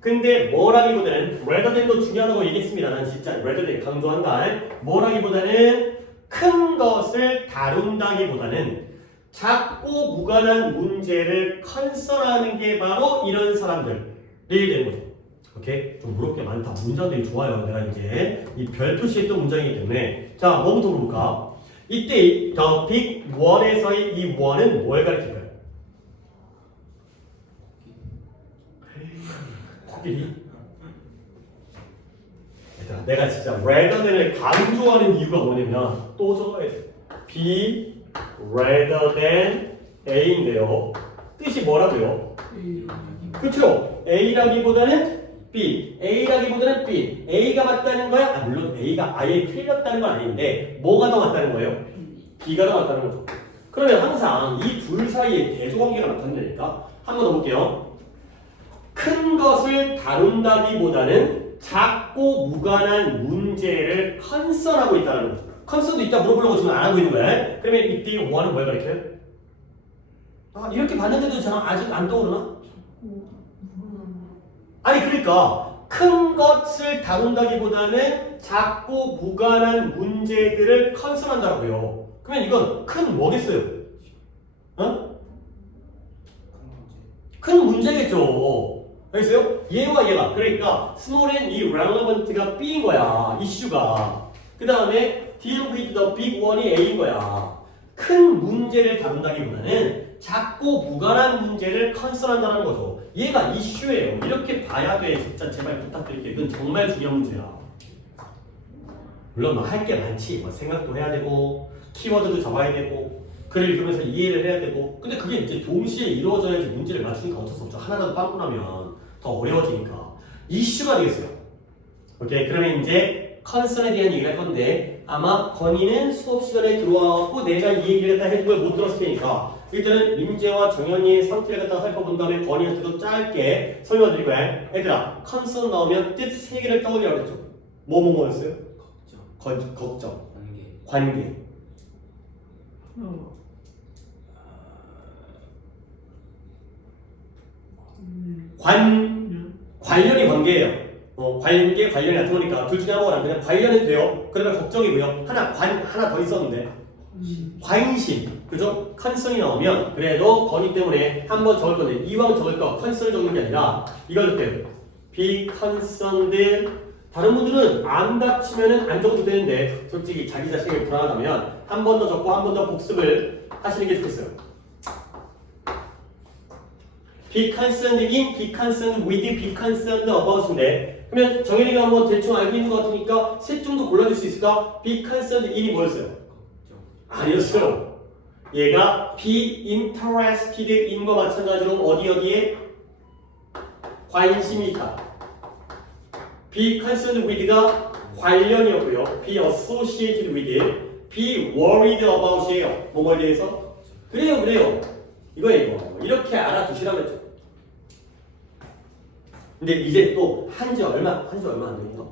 근데 뭐라기보다는 rather than도 중요하다고 얘기했습니다. 난 진짜 rather than 강조한다. 뭐라기보다는 큰 것을 다룬다기보다는 작고 무관한 문제를 컨설하는 게 바로 이런 사람들이 되는 거죠. 오케이? 좀 무겁게 많다. 문장들이 좋아요. 내가 이제 이 별 표시했던 문장이기 때문에 자, 뭐부터 볼까? 이때 더 빅 원에서의 이 원은 뭘 가리킬까요? 코끼리? 얘들아, 내가 진짜 rather than을 강조하는 이유가 뭐냐면 또 적어야 돼. be rather than A인데요. 뜻이 뭐라고요? 그렇죠? A라기보다는 B, A라기보다는 B. A가 맞다는 거야? 아, 물론 A가 아예 틀렸다는 건 아닌데 뭐가 더 맞다는 거예요? B가 더 맞다는 거죠. 그러면 항상 이 둘 사이에 대조관계가 나타나니까 한 번 더 볼게요. 큰 것을 다룬다기보다는 작고 무관한 문제를 컨설하고 있다는 거죠. 컨설도 있다 물어보려고 지금 안 하고 있는 거야. 그러면 이때 원은 뭘 가리켜요? 아, 이렇게 봤는데도 저는 아직 안 떠오르나? 아니 그러니까 큰 것을 다룬다기보다는 작고 무관한 문제들을 컨설한다고요. 그러면 이건 큰 뭐겠어요? 어? 큰 문제겠죠. 알겠어요? 얘와 얘가 그러니까 small and irrelevant가 B인 거야. 이슈가. 그 다음에 deal with the big one이 A인 거야. 큰 문제를 다룬다기보다는 작고 무관한 문제를 컨설한다는 거죠. 얘가 이슈예요. 이렇게 봐야 돼. 진짜 제발 부탁드릴게요. 이건 정말 중요한 문제야. 물론 뭐 할 게 많지. 뭐 생각도 해야 되고 키워드도 적어야 되고 글을 읽으면서 이해를 해야 되고 근데 그게 이제 동시에 이루어져야지 문제를 맞추니까 어쩔 수 없죠. 하나라도 빵꾸 나면 더 어려워지니까 이슈가 되겠어요. 오케이. 그러면 이제 컨설에 대한 얘기를 할 건데 아마 건이는 수업 시간에 들어와갖고 내가 이 얘기를 갖다 해준 걸 못 들었을 테니까 일단은 민재와 정현이의 상태를 갖다가 살펴본 다음에 건이한테도 짧게 설명을 드릴 거야. 얘들아, 컨설 나오면 뜻 3개를 떠올리라고 그랬죠. 뭐였어요? 걱정. 관계. 관련이 관계예요. 관련이 나타나니까 둘 중에 하나가 그냥 관련이 돼요. 그러면 걱정이고요. 하나 더 있었는데 관심, 그죠? 컨설이 나오면 그래도 건이 때문에 한 번 적을 건데 이왕 적을 거 컨설 적는 게 아니라 이걸 적대요. be concerned. 다른 분들은 안 다치면은 안 적어도 되는데 솔직히 자기 자신이 불안하다면 한 번 더 적고 한 번 더 복습을 하시는 게 좋겠어요. be concerned in, be concerned with, be concerned about인데 그러면 정현이가 뭐 대충 알고 있는 것 같으니까 셋 정도 골라줄 수 있을까? be concerned in이 뭐였어요? 아니었어요. 얘가 be interested in과 마찬가지로 어디에 관심이 있다. be concerned with가 관련이었고요. be associated with, be worried about이에요. 뭐뭐에 대해서? 그래요. 이거. 이렇게 알아두시라고 했죠. 근데 이제 또 한지 얼마 안 되는가?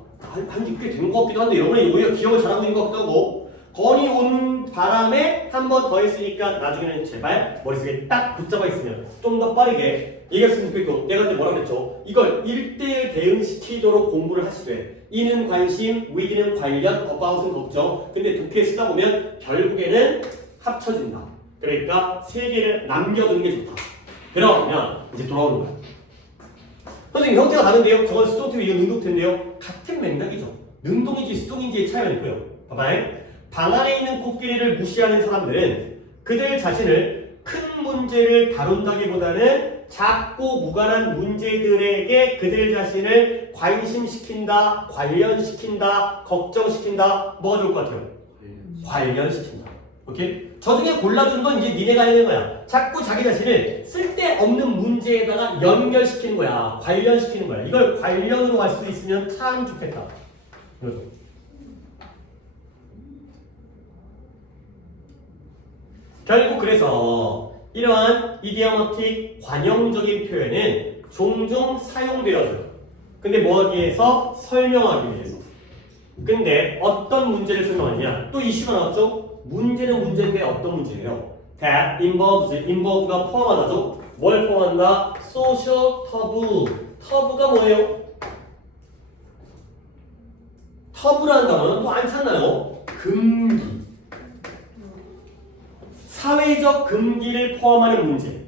한지 꽤 된 것 같기도 한데 여러분이 오히려 기억을 잘하고 있는 것 같기도 하고 건이 온 바람에 한 번 더 했으니까 나중에는 제발 머릿속에 딱 붙잡아 있으면 좀 더 빠르게 얘기했으면 좋겠고 내가 그때 뭐라 그랬죠? 이걸 1대1 대응시키도록 공부를 하시되 이는 관심, with는 관련, about은 걱정 근데 독해 쓰다 보면 결국에는 합쳐진다. 그러니까 3개를 남겨두는 게 좋다. 그러면 이제 돌아오는 거야. 선생님 형태가 다른데요? 저건 수동태고 이건 능동태인데요? 같은 맥락이죠. 능동인지 수동인지의 차이가 있고요. 봐봐요. 방 안에 있는 코끼리를 무시하는 사람들은 그들 자신을 큰 문제를 다룬다기보다는 작고 무관한 문제들에게 그들 자신을 관심시킨다, 관련시킨다, 걱정시킨다. 뭐가 좋을 것 같아요? 관련시킨다. 오케이? 저 중에 골라준 건 이제 니네가 해야 되는 거야. 자꾸 자기 자신을 쓸데없는 문제에다가 연결시키는 거야. 관련시키는 거야. 이걸 관련으로 할 수 있으면 참 좋겠다. 이거죠. 결국 그래서 이러한 이디어머틱 관용적인 표현은 종종 사용되어져요. 근데 뭐하기 위해서? 설명하기 위해서. 근데 어떤 문제를 설명하느냐? 또 이슈가 나왔죠? 문제는 문제인데 어떤 문제예요? That involves가 포함하다죠? 뭘 포함한다? Social taboo. 터브가 뭐예요? 터브라는 단어는 또 안 찾나요? 금기. 사회적 금기를 포함하는 문제.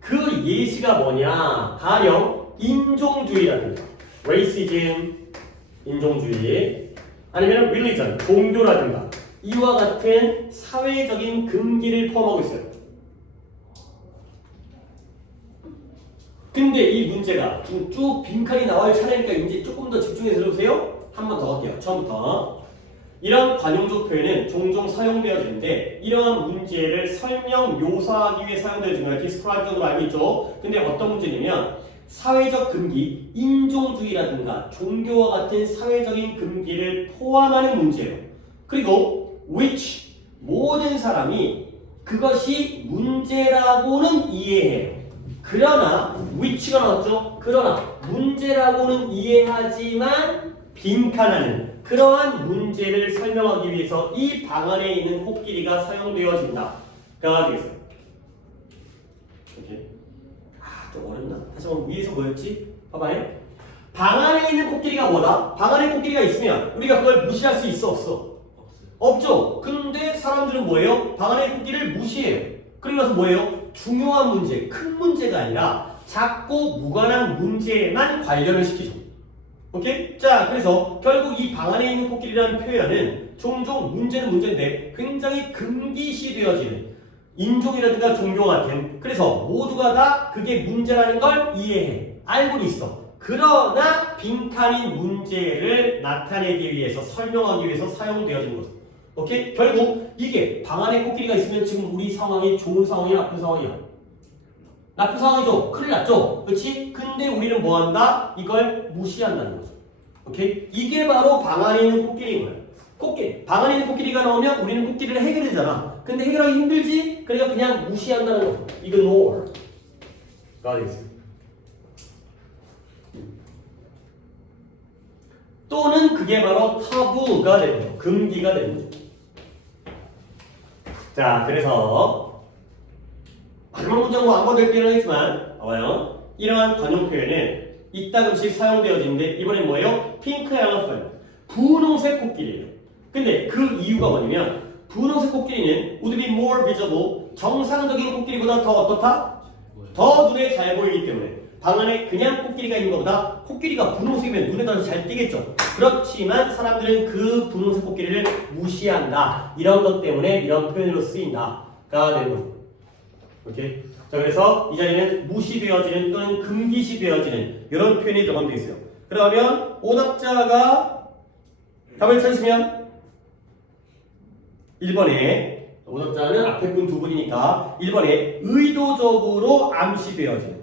그 예시가 뭐냐? 가령 인종주의라든가 racism, 인종주의, 아니면 religion, 종교라든가 이와 같은 사회적인 금기를 포함하고 있어요. 근데 이 문제가 지금 쭉 빈칸이 나올 차례니까 이제 조금 더 집중해서 들어보세요. 한 번 더 할게요. 처음부터. 이런 관용적 표현은 종종 사용되어지는데 이러한 문제를 설명, 묘사하기 위해 사용되어지는 거예요. describe 정도로 알고 있죠? 근데 어떤 문제냐면 사회적 금기, 인종주의라든가 종교와 같은 사회적인 금기를 포함하는 문제예요. 그리고 which 모든 사람이 그것이 문제라고는 이해해요. 그러나 which가 나왔죠? 그러나 문제라고는 이해하지만 빈칸하는 그러한 문제를 설명하기 위해서 이 방 안에 있는 코끼리가 사용되어진다. 가 되겠어요. 오케이. 좀 어렵나? 다시 한번 위에서 뭐였지? 봐봐요. 방 안에 있는 코끼리가 뭐다? 방 안에 코끼리가 있으면 우리가 그걸 무시할 수 있어 없어? 없죠. 근데 사람들은 뭐예요? 방 안에 코끼리를 무시해요. 그리고 나서 뭐예요? 중요한 문제, 큰 문제가 아니라 작고 무관한 문제에만 관련을 시키죠. 오케이? 자, 그래서 결국 이 방 안에 있는 코끼리라는 표현은 종종 문제는 문제인데 굉장히 금기시되어지는 인종이라든가 종교 같은, 그래서 모두가 다 그게 문제라는 걸 이해해. 알고 있어. 그러나 빈칸인 문제를 나타내기 위해서, 설명하기 위해서 사용되어지는 거죠. 오케이? 결국 이게 방 안에 코끼리가 있으면 지금 우리 상황이 좋은 상황이야, 나쁜 상황이야? 나쁜 상황이죠. 큰일 났죠. 그렇지? 근데 우리는 뭐 한다? 이걸 무시한다는 거죠. 오케이? 이게 바로 방 안에 있는 코끼리인 거예요. 코끼리. 방 안에 있는 코끼리가 나오면 우리는 코끼리를 해결하잖아. 근데 해결하기 힘들지? 그러니까 그냥 무시한다는 거죠. ignore. 가 되겠습니다. 또는 그게 바로 타부가 되는 거죠. 금기가 되는 거죠. 자, 그래서 마지막 문장도 안 건들기는 하겠지만 봐봐요. 이러한 관용 표현은 이따금씩 사용되어지는데 이번엔 뭐예요? 핑크 엘러펀트, 분홍색 코끼리예요. 근데 그 이유가 뭐냐면 분홍색 코끼리는 would be more visible, 정상적인 코끼리보다 더 어떻다? 더 눈에 잘 보이기 때문에 방 안에 그냥 코끼리가 있는 것보다 코끼리가 분홍색이면 눈에 더 잘 띄겠죠. 그렇지만 사람들은 그 분홍색 코끼리를 무시한다. 이런 것 때문에 이런 표현으로 쓰인다가 되는 거죠. 오케이. 자, 그래서 이 자리는 무시되어지는 또는 금기시되어지는 이런 표현이 들어가면 되겠어요. 그러면 오답자가 답을 찾으시면 1번에 오답자는 앞에 분 두 분이니까 1번에 의도적으로 암시되어지는,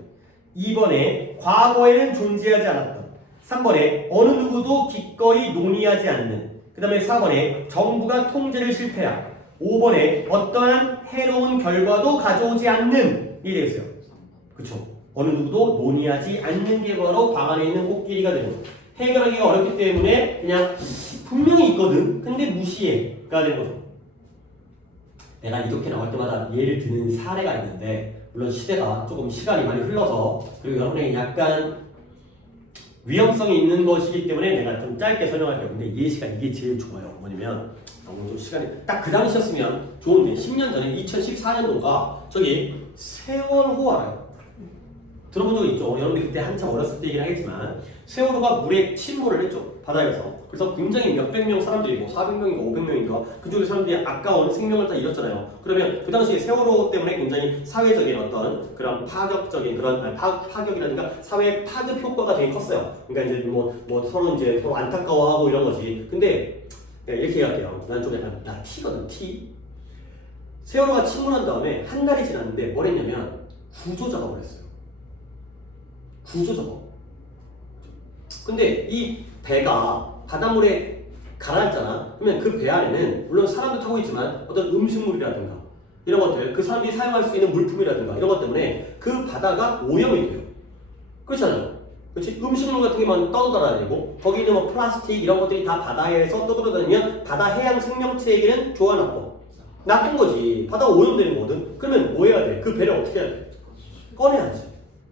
2번에 과거에는 존재하지 않았던, 3번에 어느 누구도 기꺼이 논의하지 않는, 그 다음에 4번에 정부가 통제를 실패한, 5번에 어떠한 해로운 결과도 가져오지 않는 이 되겠어요. 그쵸? 어느 누구도 논의하지 않는 게 바로 방 안에 있는 코끼리가 되는 거죠. 해결하기가 어렵기 때문에 그냥 분명히 있거든. 근데 무시해가 되는 거죠. 내가 이렇게 나올 때마다 예를 드는 사례가 있는데 물론 시대가 조금 시간이 많이 흘러서 그리고 여러분에게 약간 위험성이 있는 것이기 때문에 내가 좀 짧게 설명할게요. 근데 예시가 이게 제일 좋아요. 뭐냐면 너무 좀 시간이 딱 그 당시였으면 좋은데 10년 전에 2014년도가 저기 세월호 알아요? 들어본 적 있죠? 여러분들 그때 한참 어렸을 때 얘기를 하겠지만 세월호가 물에 침몰을 했죠. 바다에서. 그래서 굉장히 몇백 명 사람들이 뭐 400명인가 500명인가 그쪽에 사람들이 아까운 생명을 다 잃었잖아요. 그러면 그 당시에 세월호 때문에 굉장히 사회적인 어떤 그런 파격적인 그런 파격이라든가 사회 파급 효과가 되게 컸어요. 그러니까 이제 뭐 서로 안타까워하고 이런 거지. 근데 이렇게 얘기할게요. 난 좀 약간 나 T거든. T. 세월호가 침몰한 다음에 한 달이 지났는데 뭘 했냐면 구조 작업을 했어요. 구조 작업. 근데 이 배가 바닷물에 가라앉잖아. 그러면 그 배 안에는 물론 사람도 타고 있지만 어떤 음식물이라든가 이런 것들, 그 사람들이 사용할 수 있는 물품이라든가 이런 것 때문에 그 바다가 오염이 돼요. 그렇잖아요. 그렇지? 음식물 같은 게만 떠돌아다니고 거기 있는 뭐 플라스틱 이런 것들이 다 바다에서 떠돌아다니면 바다 해양 생명체에게는 좋아 나빠? 나쁜 거지. 바다가 오염되는 거거든. 그러면 뭐 해야 돼? 그 배를 어떻게 해야 돼? 꺼내야지.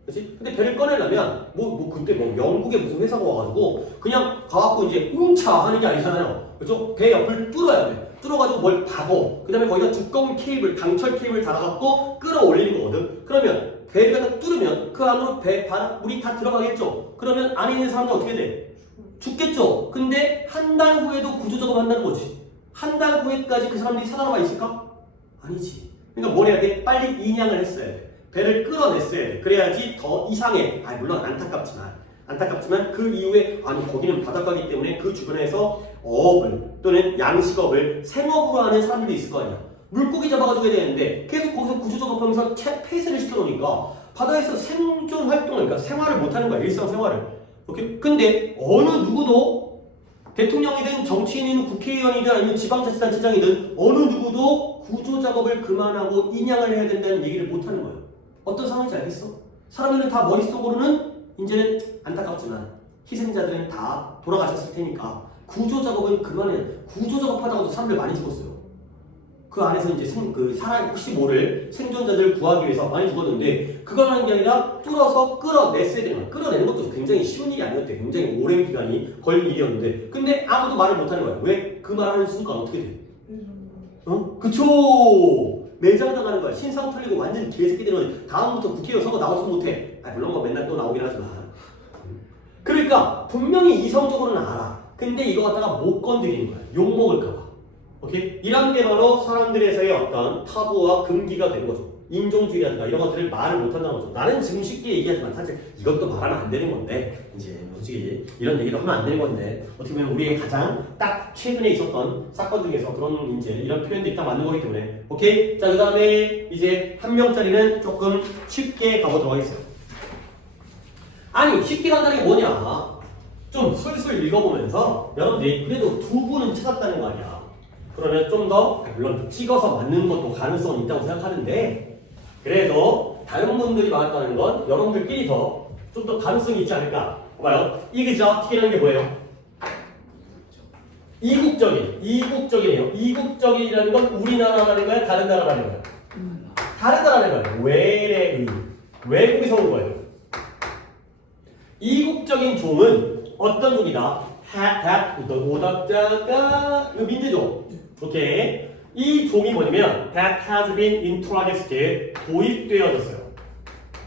그렇지? 근데 배를 꺼내려면 그때 영국의 무슨 회사가 와가지고 그냥 가갖고 이제 웅차 하는 게 아니잖아요. 그렇죠? 배 옆을 뚫어야 돼. 뚫어가지고 뭘 박어. 그 다음에 거기다 두꺼운 케이블, 강철 케이블 달아갖고 끌어올리는 거거든. 그러면 배를 갖다 뚫으면 그 안으로 물이 다 들어가겠죠. 그러면 안에 있는 사람들 어떻게 돼? 죽겠죠. 근데 한 달 후에도 구조작업 한다는 거지. 한 달 후에까지 그 사람들이 살아남아 있을까? 아니지. 그러니까 뭘 해야 돼? 빨리 인양을 했어야 돼. 배를 끌어냈어야 돼. 그래야지 더 이상의, 물론 안타깝지만 그 이후에 거기는 바닷가이기 때문에 그 주변에서 어업을 또는 양식업을 생업으로 하는 사람들이 있을 거 아니야. 물고기 잡아가지고 해야 되는데 계속 거기서 구조작업하면서 폐쇄를 시켜놓으니까 바다에서 생존 활동을, 그러니까 생활을 못하는 거야. 일상생활을. 오케이? 근데 어느 누구도 대통령이든 정치인이든 국회의원이든 아니면 지방자치단체장이든 어느 누구도 구조작업을 그만하고 인양을 해야 된다는 얘기를 못하는 거예요. 어떤 상황인지 알겠어? 사람들은 다 머릿속으로는 이제는 안타깝지만 희생자들은 다 돌아가셨을 테니까 구조작업은 그만해. 구조작업 하다가도 사람들 많이 죽었어요. 그 안에서 이제 사람 혹시 모를 생존자들을 구하기 위해서 많이 죽었는데 그걸 하는 게 아니라 뚫어서 끌어냈어야 되는 거야. 끌어내는 것도 굉장히 쉬운 일이 아니었대. 굉장히 오랜 기간이 걸릴 일이었는데 근데 아무도 말을 못하는 거야. 왜? 그 말을 하는 순간 어떻게 돼? 그쵸! 매장당하는 거야. 신상 털리고 완전 개새끼들은 다음부터 국회의원 선거 나오지 못해. 물론 맨날 또 나오긴 하지만. 그러니까 분명히 이성적으로는 알아. 근데 이거 갖다가 못 건드리는 거야. 욕먹을까봐. 오케이? 이런 게 바로 사람들에서의 어떤 타부와 금기가 되는 거죠. 인종주의라든가 이런 것들을 말을 못한다는 거죠. 나는 지금 쉽게 얘기하지만 사실 이것도 말하면 안 되는 건데 이제 솔직히 이런 얘기도 하면 안 되는 건데 어떻게 보면 우리의 가장 딱 최근에 있었던 사건 중에서 그런 이제 이런 표현들이 딱 맞는 거기 때문에 오케이? 자, 그 다음에 이제 한 명짜리는 조금 쉽게 가보도록 하겠습니다. 아니 쉽게 간다는 게 뭐냐? 좀 술술 읽어보면서 여러분들이 그래도 두 분은 찾았다는 거 아니야. 그러면 좀 더 물론 찍어서 맞는 것도 가능성은 있다고 생각하는데 그래도 다른 분들이 맞았다는 건 여러분들끼리 더 좀 더 가능성이 있지 않을까. 봐요. 이그저틱이라는 게 뭐예요? 이국적이에요. 이국적이라는 건 우리나라라는 거야? 다른 나라라는 거야? 다른 나라라는 거야. 외래의 외국에서 온 거예요. 이국적인 종은 어떤 종이다? 이거 오답자가 이거 민재종. 오케이. 이 종이 뭐냐면 that has been introduced 도입되어졌어요.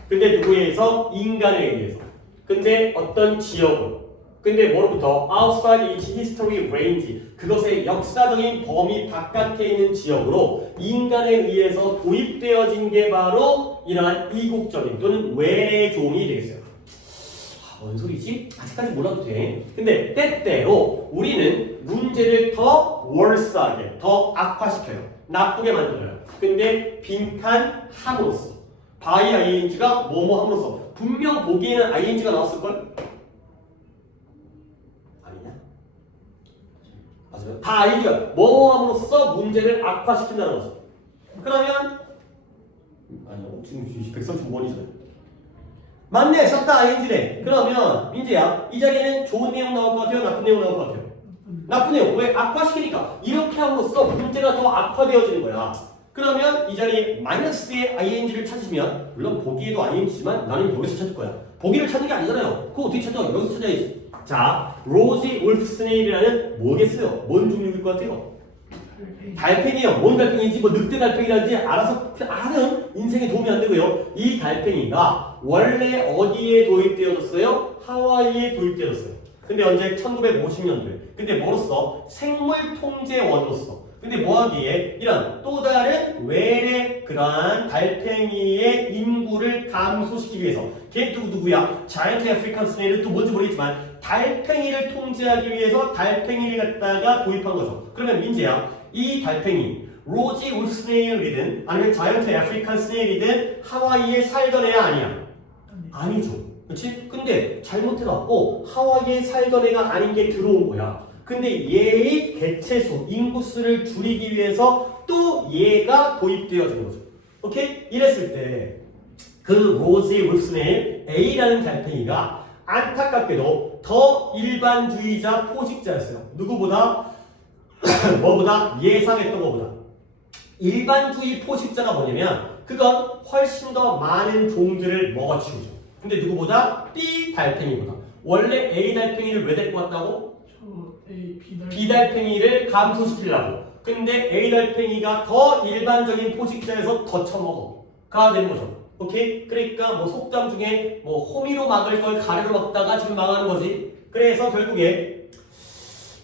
근데 누구에 의해서? 인간에 의해서. 근데 어떤 지역으로. 근데 뭐로부터? outside its history range. 그것의 역사적인 범위 바깥에 있는 지역으로 인간에 의해서 도입되어진 게 바로 이러한 이국적인 또는 외래종이 되겠어요. 뭔 소리지? 아직까지 몰라도 돼. 근데 때때로 우리는 문제를 더 월싸하게, 더 악화시켜요. 나쁘게 만들어요. 근데 빈칸함으로써 by ing가 뭐뭐 함으로써 분명 보기에는 ing가 나왔을걸? 아니냐? 맞아요. 다 ing가 뭐뭐 함으로써 문제를 악화시킨다는 거죠. 그러면 아니요. 지금 135번이잖아요. 맞네, 썼다, ing네. 그러면 민재야, 이 자리에는 좋은 내용 나올 것 같아요? 나쁜 내용 나올 것 같아요? 나쁜 내용. 왜? 악화시키니까. 이렇게 함으로써 문제가 더 악화되어지는 거야. 그러면 이 자리에 마이너스의 ing를 찾으시면 물론 보기에도 ing지만 나는 여기서 찾을 거야. 보기를 찾는 게 아니잖아요. 그거 어떻게 찾아? 여기서 찾아야지. 자, 로지 울프 스네일이라는 뭐겠어요? 뭔 종류일 것 같아요? 달팽이요. 뭔 달팽이인지 뭐 늑대 달팽이라든지 알아서 아는 인생에 도움이 안 되고요. 이 달팽이가 원래 어디에 도입되어졌어요? 하와이에 도입되어졌어요. 근데 언제? 1950년도에. 근데 뭐로써? 생물통제원으로서. 근데 뭐하기에? 이런 또 다른 외래 그러한 달팽이의 인구를 감소시키기 위해서. 걔 누구야? 자이언트 아프리칸 스네일은 또 뭔지 모르겠지만 달팽이를 통제하기 위해서 달팽이를 갖다가 도입한 거죠. 그러면 민재야, 이 달팽이 로지 울프 스네일이든 아니면 자이언트 아프리칸 스네일이든 하와이에 살던 애야 아니야? 아니죠. 그렇지? 근데 잘못해갖고 하와이에 살던 애가 아닌 게 들어온 거야. 근데 얘의 개체수, 인구수를 줄이기 위해서 또 얘가 도입되어진 거죠. 오케이? 이랬을 때 그 로지 울프 스네일 A라는 달팽이가 안타깝게도 더 일반주의자 포식자였어요. 누구보다? 뭐보다? 예상했던 것보다. 일반주의 포식자가 뭐냐면 그건 훨씬 더 많은 종들을 먹어치우죠. 근데 누구보다? B 달팽이보다. 원래 A 달팽이를 왜 데리고 왔다고? 저 A, B 달팽이를 감소시키려고. 근데 A 달팽이가 더 일반적인 포식자에서 더 처먹어가 되는 거죠. 오케이? 그러니까 뭐 속담 중에 뭐 호미로 막을 걸 가래로 막다가 지금 망하는 거지. 그래서 결국에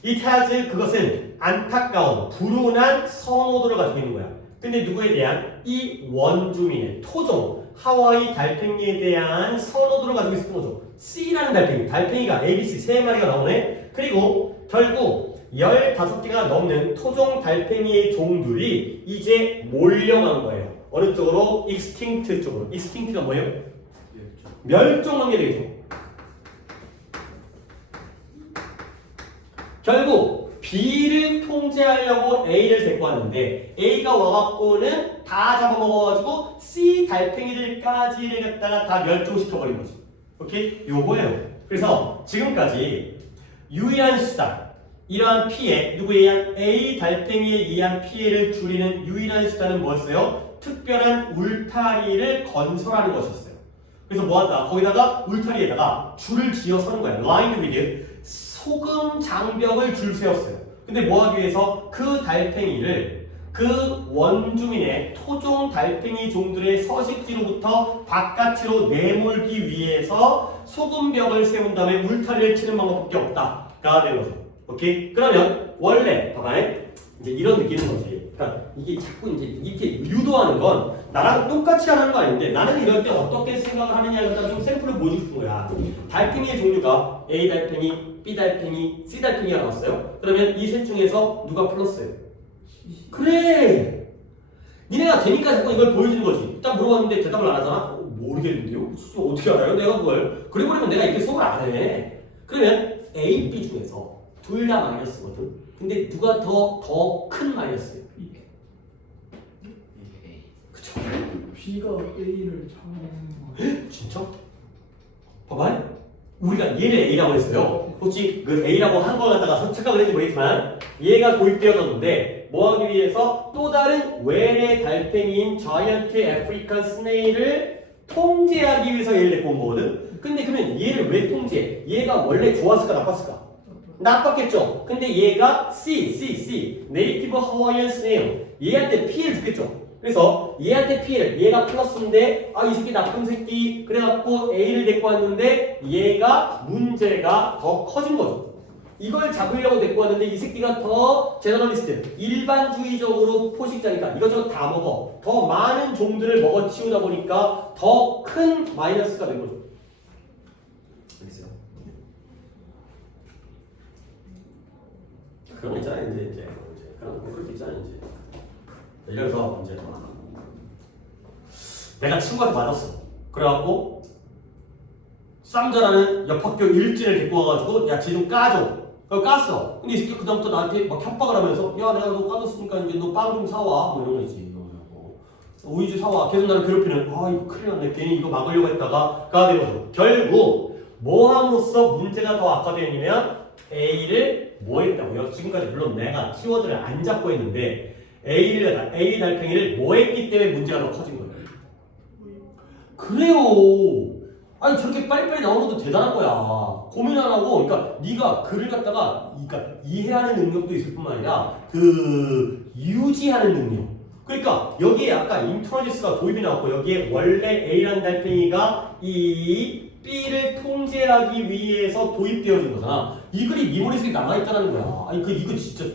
It has 그것은 안타까운 불운한 선호도를 가지고 있는 거야. 근데 누구에 대한? 이 원주민의 토종 하와이 달팽이에 대한 선호도를 가지고 있었던 거죠. C라는 달팽이, 달팽이가 A, B, C 세 마리가 나오네. 그리고 결국 15개가 넘는 토종 달팽이의 종들이 이제 몰려간 거예요. 어느 쪽으로? extinct 쪽으로. extinct가 뭐예요? 멸종한 게 되겠죠. 결국 B를 통제하려고 A를 데리고 왔는데 A가 와갖고는 다 잡아먹어가지고 C 달팽이들까지를 갖다가 다 멸종시켜버린 거지. 오케이? 요거예요. 그래서 지금까지 유일한 수단, 이러한 피해, 누구에 의한? A 달팽이에 의한 피해를 줄이는 유일한 수단은 뭐였어요? 특별한 울타리를 건설하는 것이었어요. 그래서 뭐한다? 거기다가 울타리에다가 줄을 지어 서는 거야. Line with 소금 장벽을 줄 세웠어요. 근데 뭐하기 위해서? 그 달팽이를 그 원주민의 토종 달팽이 종들의 서식지로부터 바깥으로 내몰기 위해서 소금벽을 세운 다음에 울타리를 치는 방법밖에 없다가 되는 거죠. 오케이? 그러면 원래 봐봐 이제 이런 느낌인 거지. 그러니까 이게 자꾸 이제 이렇게 유도하는 건 나랑 똑같이 하는 거 아닌데 나는 이럴 때 어떻게 생각을 하느냐에 따라 좀 샘플을 보여주고 싶은 거야. 달팽이의 종류가 A 달팽이, B 달팽이, C 달팽이가 나왔어요. 그러면 이 셋 중에서 누가 플러스예요? 그래! 니네가 되니까 자꾸 이걸 보여주는 거지. 딱 물어봤는데 대답을 안 하잖아? 모르겠는데요? 어떻게 알아요? 내가 그걸. 그래버리면 내가 이렇게 수업을 안 해. 그러면 A, B 중에서 둘 다 마이너스거든. 근데 누가 더 큰 마이너스예요? 그쵸? B가 A를 잡아먹는 거. 진짜? 봐봐. 우리가 얘를 A라고 했어요. 혹시 그 A라고 한 걸 갖다가 착각을 했는지 모르겠지만 얘가 도입되어졌는데 뭐하기 위해서 또 다른 외래 달팽이인 자이언트 아프리칸 스네일을 통제하기 위해서 얘를 데리고 온 거거든. 근데 그러면 얘를 왜 통제해? 얘가 원래 좋았을까 나빴을까? 나빴겠죠. 근데 얘가 C 네이티브 하와이안 스네일 얘한테 피해를 주겠죠. 그래서 얘한테 피해를, 얘가 플러스인데 이 새끼 나쁜 새끼 그래갖고 A를 데리고 왔는데 얘가 문제가 더 커진 거죠. 이걸 잡으려고 데리고 왔는데 이 새끼가 더 제너럴리스트, 일반주의적으로 포식자니까 이것저것 다 먹어. 더 많은 종들을 먹어치우다 보니까 더 큰 마이너스가 된 거죠. 알겠어요? 그런 거 있잖아요. 이제 그런 거 있잖아요. 이제 예를 들어서 이제 내가 친구한테 맞았어. 그래갖고 쌈자라는 옆 학교 일진을 데리고 와가지고 야, 쟤 좀 까줘. 그걸 깠어. 근데 이 새끼 그다음부터 나한테 막 협박을 하면서 야, 내가 너 까줬으니까 이제 너 빵 좀 사와. 뭐 이런 거 있지. 우유주 사와. 계속 나를 괴롭히는. 이거 큰일 났네. 괜히 이거 막으려고 했다가 가 되거든. 결국 뭐 함으로써 문제가 더 악화되냐면 A를 뭐 했다고요? 지금까지 물론 내가 키워드를 안 잡고 했는데 A 달팽이를 뭐 했기 때문에 문제가 더 커진 거예요. 그래요. 아니 저렇게 빨리빨리 나오는 것도 대단한 거야. 고민 안 하고, 그러니까 네가 글을 갖다가 그러니까 이해하는 능력도 있을 뿐만 아니라 그 유지하는 능력. 그러니까 여기에 아까 인트로듀스가 도입이 나왔고 여기에 원래 A라는 달팽이가 이 B를 통제하기 위해서 도입되어진 거잖아. 이 글이 네 머릿속에 남아있다는 거야. 아니 이거 진짜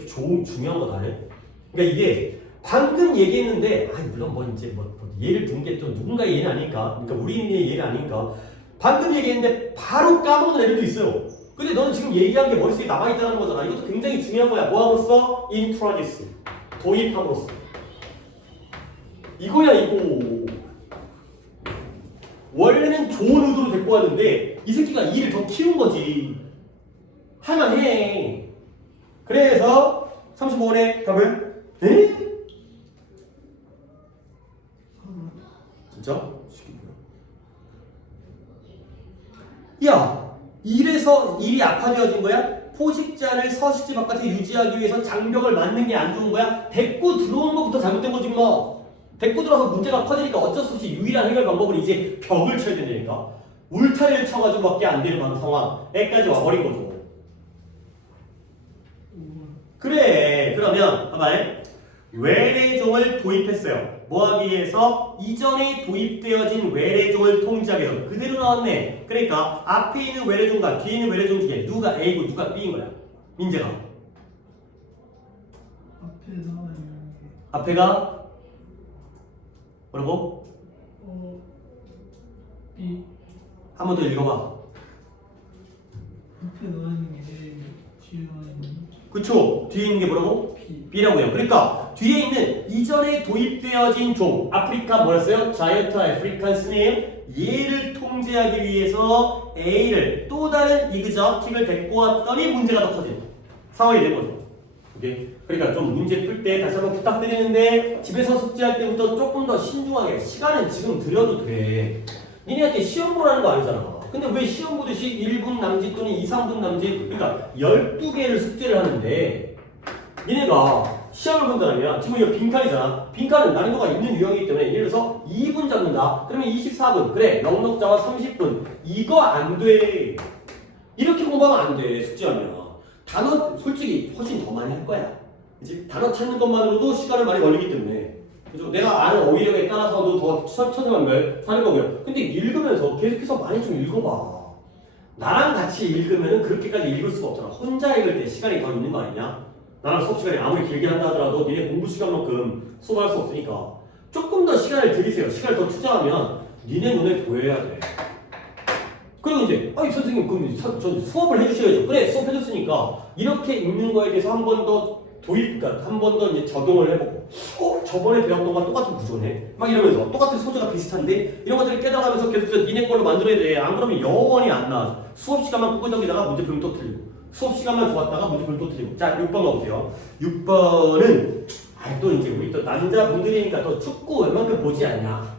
중요한 거다네. 그러니까 이게 방금 얘기했는데 물론 뭐 이제 뭐 예를 든 게 또 누군가의 예는 아니니까, 그러니까 우리의 예는 아니니까 방금 얘기했는데 바로 까먹는 애들도 있어요. 근데 너는 지금 얘기한 게 머릿속에 남아있다는 거잖아. 이것도 굉장히 중요한 거야. 뭐함으로써? 인트로듀스, 도입함으로써. 이거야 이거. 원래는 좋은 의도로 데리고 왔는데 이 새끼가 일을 더 키운 거지. 할만해. 그래서 35번의 답은 진짜? 야, 이래서 일이 악화되어진 거야? 포식자를 서식지 바깥에 유지하기 위해서 장벽을 만든 게 안 좋은 거야? 데리고 들어온 것부터 잘못된 거지 뭐. 데리고 들어서 문제가 커지니까 어쩔 수 없이 유일한 해결 방법은 이제 벽을 쳐야 된다니까. 울타리를 쳐가지고밖에 안 되는 상황에까지 와버린 거죠. 그래. 그러면 봐봐. 외래종을 도입했어요. 뭐하기 위해서? 이전에 도입되어진 외래종을 통제하기 위해서. 그대로 나왔네. 그러니까 앞에 있는 외래종과 뒤에 있는 외래종 중에 누가 A고 누가 B인 거야. 민재가. 앞에 나와 있는 게 앞에가 뭐라고? B. 한 번 더 읽어봐. 앞에 나와 있는 게 A, 뒤에 나와 있는 게 그쵸? 뒤에 있는 게 뭐라고? B. B라고요. 그러니까 뒤에 있는 이전에 도입되어진 종 아프리카 뭐였어요? 자이언트 아프리칸 스네일 얘를 통제하기 위해서 A를 또 다른 이그저틱을 데리고 왔더니 문제가 더 커지는 상황이 된 거죠. 오케이? 그러니까 좀 문제 풀 때 다시 한번 부탁드리는데 집에서 숙제할 때부터 조금 더 신중하게 시간은 지금 들여도 돼. 니네한테 시험 보라는 거 아니잖아. 근데 왜 시험 보듯이 1분 남짓 또는 2, 3분 남짓 그러니까 12개를 숙제를 하는데 니네가 시험을 본다면 지금 이거 빈칸이잖아. 빈칸은 난이도가 있는 유형이기 때문에 예를 들어서 2분 잡는다. 그러면 24분. 그래. 넉넉자와 30분. 이거 안 돼. 이렇게 공부하면 안 돼. 숙제하면. 단어 솔직히 훨씬 더 많이 할 거야. 그치? 단어 찾는 것만으로도 시간을 많이 걸리기 때문에. 그죠? 내가 아는 어휘력에 따라서도 더 천천히만 사는 거고요. 근데 읽으면서 계속해서 많이 좀 읽어봐. 나랑 같이 읽으면 그렇게까지 읽을 수가 없잖아. 혼자 읽을 때 시간이 더 있는 거 아니냐? 나랑 수업 시간이 아무리 길게 한다 하더라도 니네 공부 시간만큼 수업할 수 없으니까 조금 더 시간을 들이세요. 시간을 더 투자하면 니네 눈에 보여야 돼. 그리고 이제 아니 선생님 그럼 전 수업을 해주셔야죠. 그래 수업 해줬으니까 이렇게 읽는 거에 대해서 한 번 더 그러니까 한 번 더 이제 적용을 해보고 저번에 배웠던 거랑 똑같은 구조네 막 이러면서 똑같은 소재가 비슷한데 이런 것들을 깨달아가면서 계속 니네 걸로 만들어야 돼. 안 그러면 영원히 안 나와. 수업 시간만 끄덕이다가 문제 풀면 또 틀리고 수업 시간만 좋았다가 문제 풀면 또 틀리고. 자 6번 가보세요. 6번은 또 이제 우리 또 남자분들이니까 또 축구 웬만큼 보지 않냐.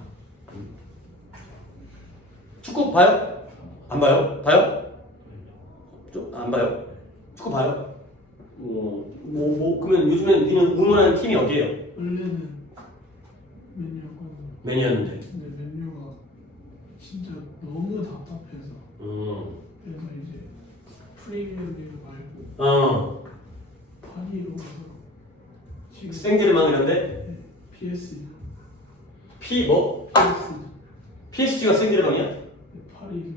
축구 봐요? 안 봐요? 봐요? 안 봐요? 축구 봐요? 그러면 요즘엔 니는 응원하는 팀이 어디예요? 원래는 메뉴고 맨이었는데. 근데 메뉴가 진짜 너무 답답해서 그래서 이제 프리미어 리그 말고 파리로 가서 지금 생지를 막으는데 PS P 뭐? PSG가 생지를 막이야? 파리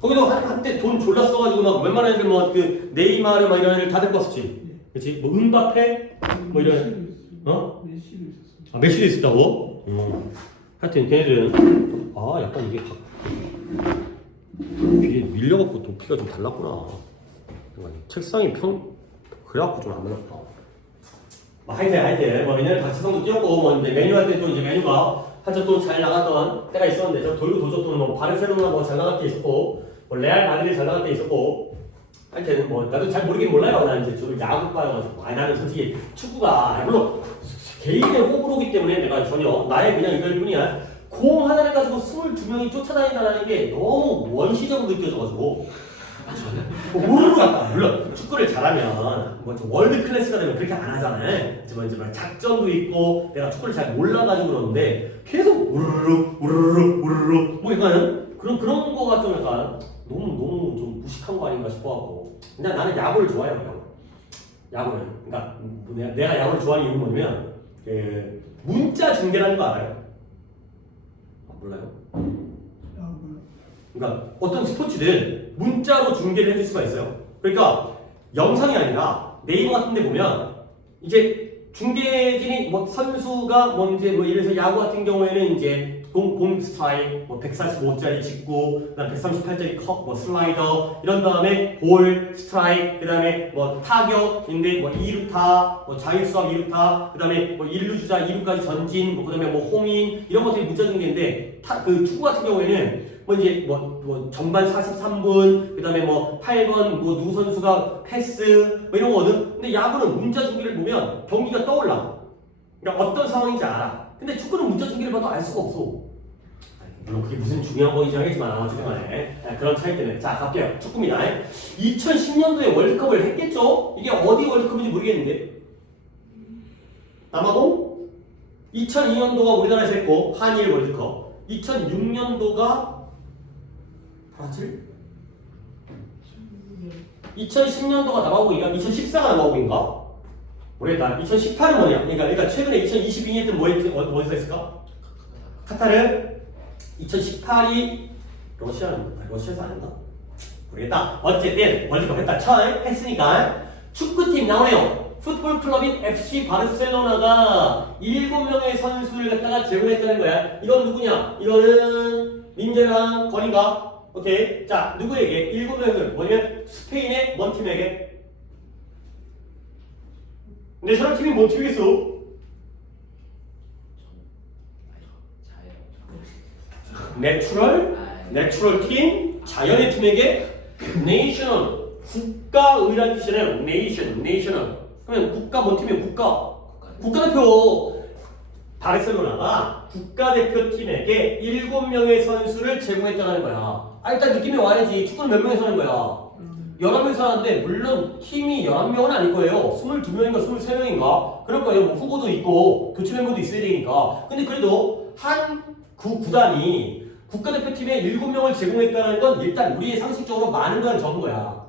거기도 한때 돈 졸라 써가지고 막 웬만한 애들 뭐그 네이마르 막 이런 애들 다 데리고 왔었지. 그렇지? 뭐 은바페 뭐 이런 메시도 있었어. 아 메시도 있었다고? 하여튼 걔네들은 약간 이게 뒤에 밀려갖고 높이가 좀 달랐구나. 책상이 그래갖고 좀 안 맞았다. 하여튼 뭐 얘네는 같이성도 뛰었고 뭐 이제 메뉴 할 때 또 이제 메뉴가 한참 또 잘 나갔던 때가 있었는데 저 돌고 도저또는 뭐 바르셀로나 뭐 잘 나갈 때 있었고 뭐 레알 마드리드 잘 나갈 때 있었고 하여튼 뭐 나도 잘 모르긴 몰라요. 난 이제 저를 야구과여가지고 나는 솔직히 축구가 물론 개인의 호불호기 때문에 내가 전혀 나의 그냥 이걸 뿐이야. 공 하나를 가지고 22명이 쫓아다닌다는 게 너무 원시적으로 느껴져가지고 우르르 갔다. 물론 축구를 잘하면 뭐 월드 클래스가 되면 그렇게 안 하잖아요. 이제 막 작전도 있고 내가 축구를 잘 몰라가지고 그러는데 계속 우르르 뭐 약간 그런 거가 좀 약간 너무 좀 무식한 거 아닌가 싶어하고 그냥 나는 야구를 좋아해요. 야구는 그러니까 내가 야구를 좋아하는 이유는 뭐냐면 그 문자 중계라는 거 알아요? 몰라요? 그러니까 어떤 스포츠든 문자로 중계를 해줄 수가 있어요. 그러니까 영상이 아니라 네이버 같은 데 보면 이제 중계진이 뭐 선수가 뭐 이제 뭐 예를 들어서 야구 같은 경우에는 이제 공 스트라이크 뭐 145짜리 직구, 그다음 138짜리 컵, 뭐 슬라이더 이런 다음에 볼 스트라이크, 그다음에 뭐 타격인데 뭐 2루타, 뭐 자율수학 2루타, 그다음에 뭐 1루 주자 2루까지 전진, 뭐 그다음에 뭐 홈인 이런 것들이 문자 중계인데 그 축구 같은 경우에는 뭐 이제 뭐 전반 43분, 그다음에 뭐 8번 뭐 누구 선수가 패스 뭐 이런 거거든. 근데 야구는 문자 중계를 보면 경기가 떠올라. 그러니까 어떤 상황인지 알아. 근데 축구는 문자 중계를 봐도 알 수가 없어. 물론 그게 무슨 중요한 거인지 알겠지만 어쨌든 간에 그런 차이 때문에. 자 갈게요. 축구입니다. 2010년도에 월드컵을 했겠죠? 이게 어디 월드컵인지 모르겠는데 남아공? 2002년도가 우리나라에서 했고 한일 월드컵. 2006년도가 브라질? 2010년도가 남아공인가? 2014가 남아공인가? 모르겠다. 2018은 뭐냐? 그러니까 최근에 2022년 때 어디서 했을까? 카타르. 2018이 러시아에서 안 했나? 모르겠다. 어쨌든 월드컵 했다. 처음 했으니까 축구팀 나오네요. 풋볼 클럽인 FC 바르셀로나가 7명의 선수를 갖다가 제공했다는 거야. 이건 누구냐? 이거는 민재랑 건인가? 오케이. 자, 누구에게? 7명을 뭐냐면 스페인의 뭔 팀에게? 근데 저런 팀이 뭔 팀이겠어? 내추럴 팀, 자연의 팀에게 네이셔널, 국가의란 뜻이잖아요. 네이셔널. 그러면 국가 뭔 팀이에요? 국가대표. 바르셀로나가 국가대표팀에게 7명의 선수를 제공했다는 거야. 일단 느낌이 와야지. 축구는 몇 명이서 하는 거야? 11명이서 하는데 물론 팀이 11명은 아닐 거예요. 22명인가 23명인가? 그럴 거예요. 뭐 후보도 있고 교체 멤버도 있어야 되니까. 근데 그래도 한 구단이 국가대표팀에 7명을 제공했다는 건 일단 우리의 상식적으로 많은 건 적은 거야.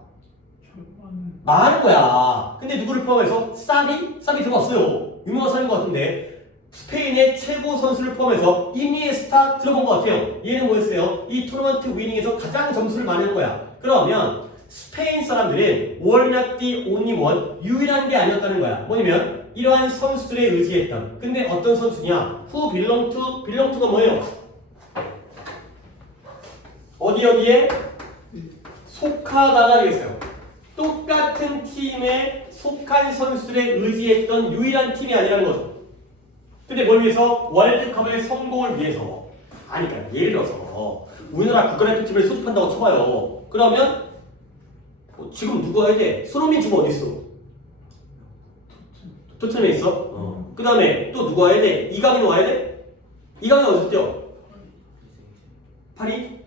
많은 거야. 근데 누구를 포함해서? 사비 들어봤어요. 유명한 사람인 것 같은데 스페인의 최고 선수를 포함해서 이니에스타 들어본 것 같아요. 얘는 뭐였어요? 이 토너먼트 위닝에서 가장 점수를 많이 한 거야. 그러면 스페인 사람들은 were not the only one, 유일한 게 아니었다는 거야. 뭐냐면 이러한 선수들에 의지했던. 근데 어떤 선수냐? who belong to가 뭐예요? 어디에 속하다가 되겠어요. 똑같은 팀에 속한 선수들에 의지했던 유일한 팀이 아니라는 거죠. 근데 뭘 위해서? 월드컵의 성공을 위해서. 그러니까 예를 들어서 우리나라 국가대표팀을 소집한다고 쳐봐요. 그러면 지금 누구 와야 돼? 손흥민 지금 어디 있어? 토트넘에 있어? 그 다음에 또 누구 와야 돼? 이강인 와야 돼? 이강인 어디 뛰어? 파리?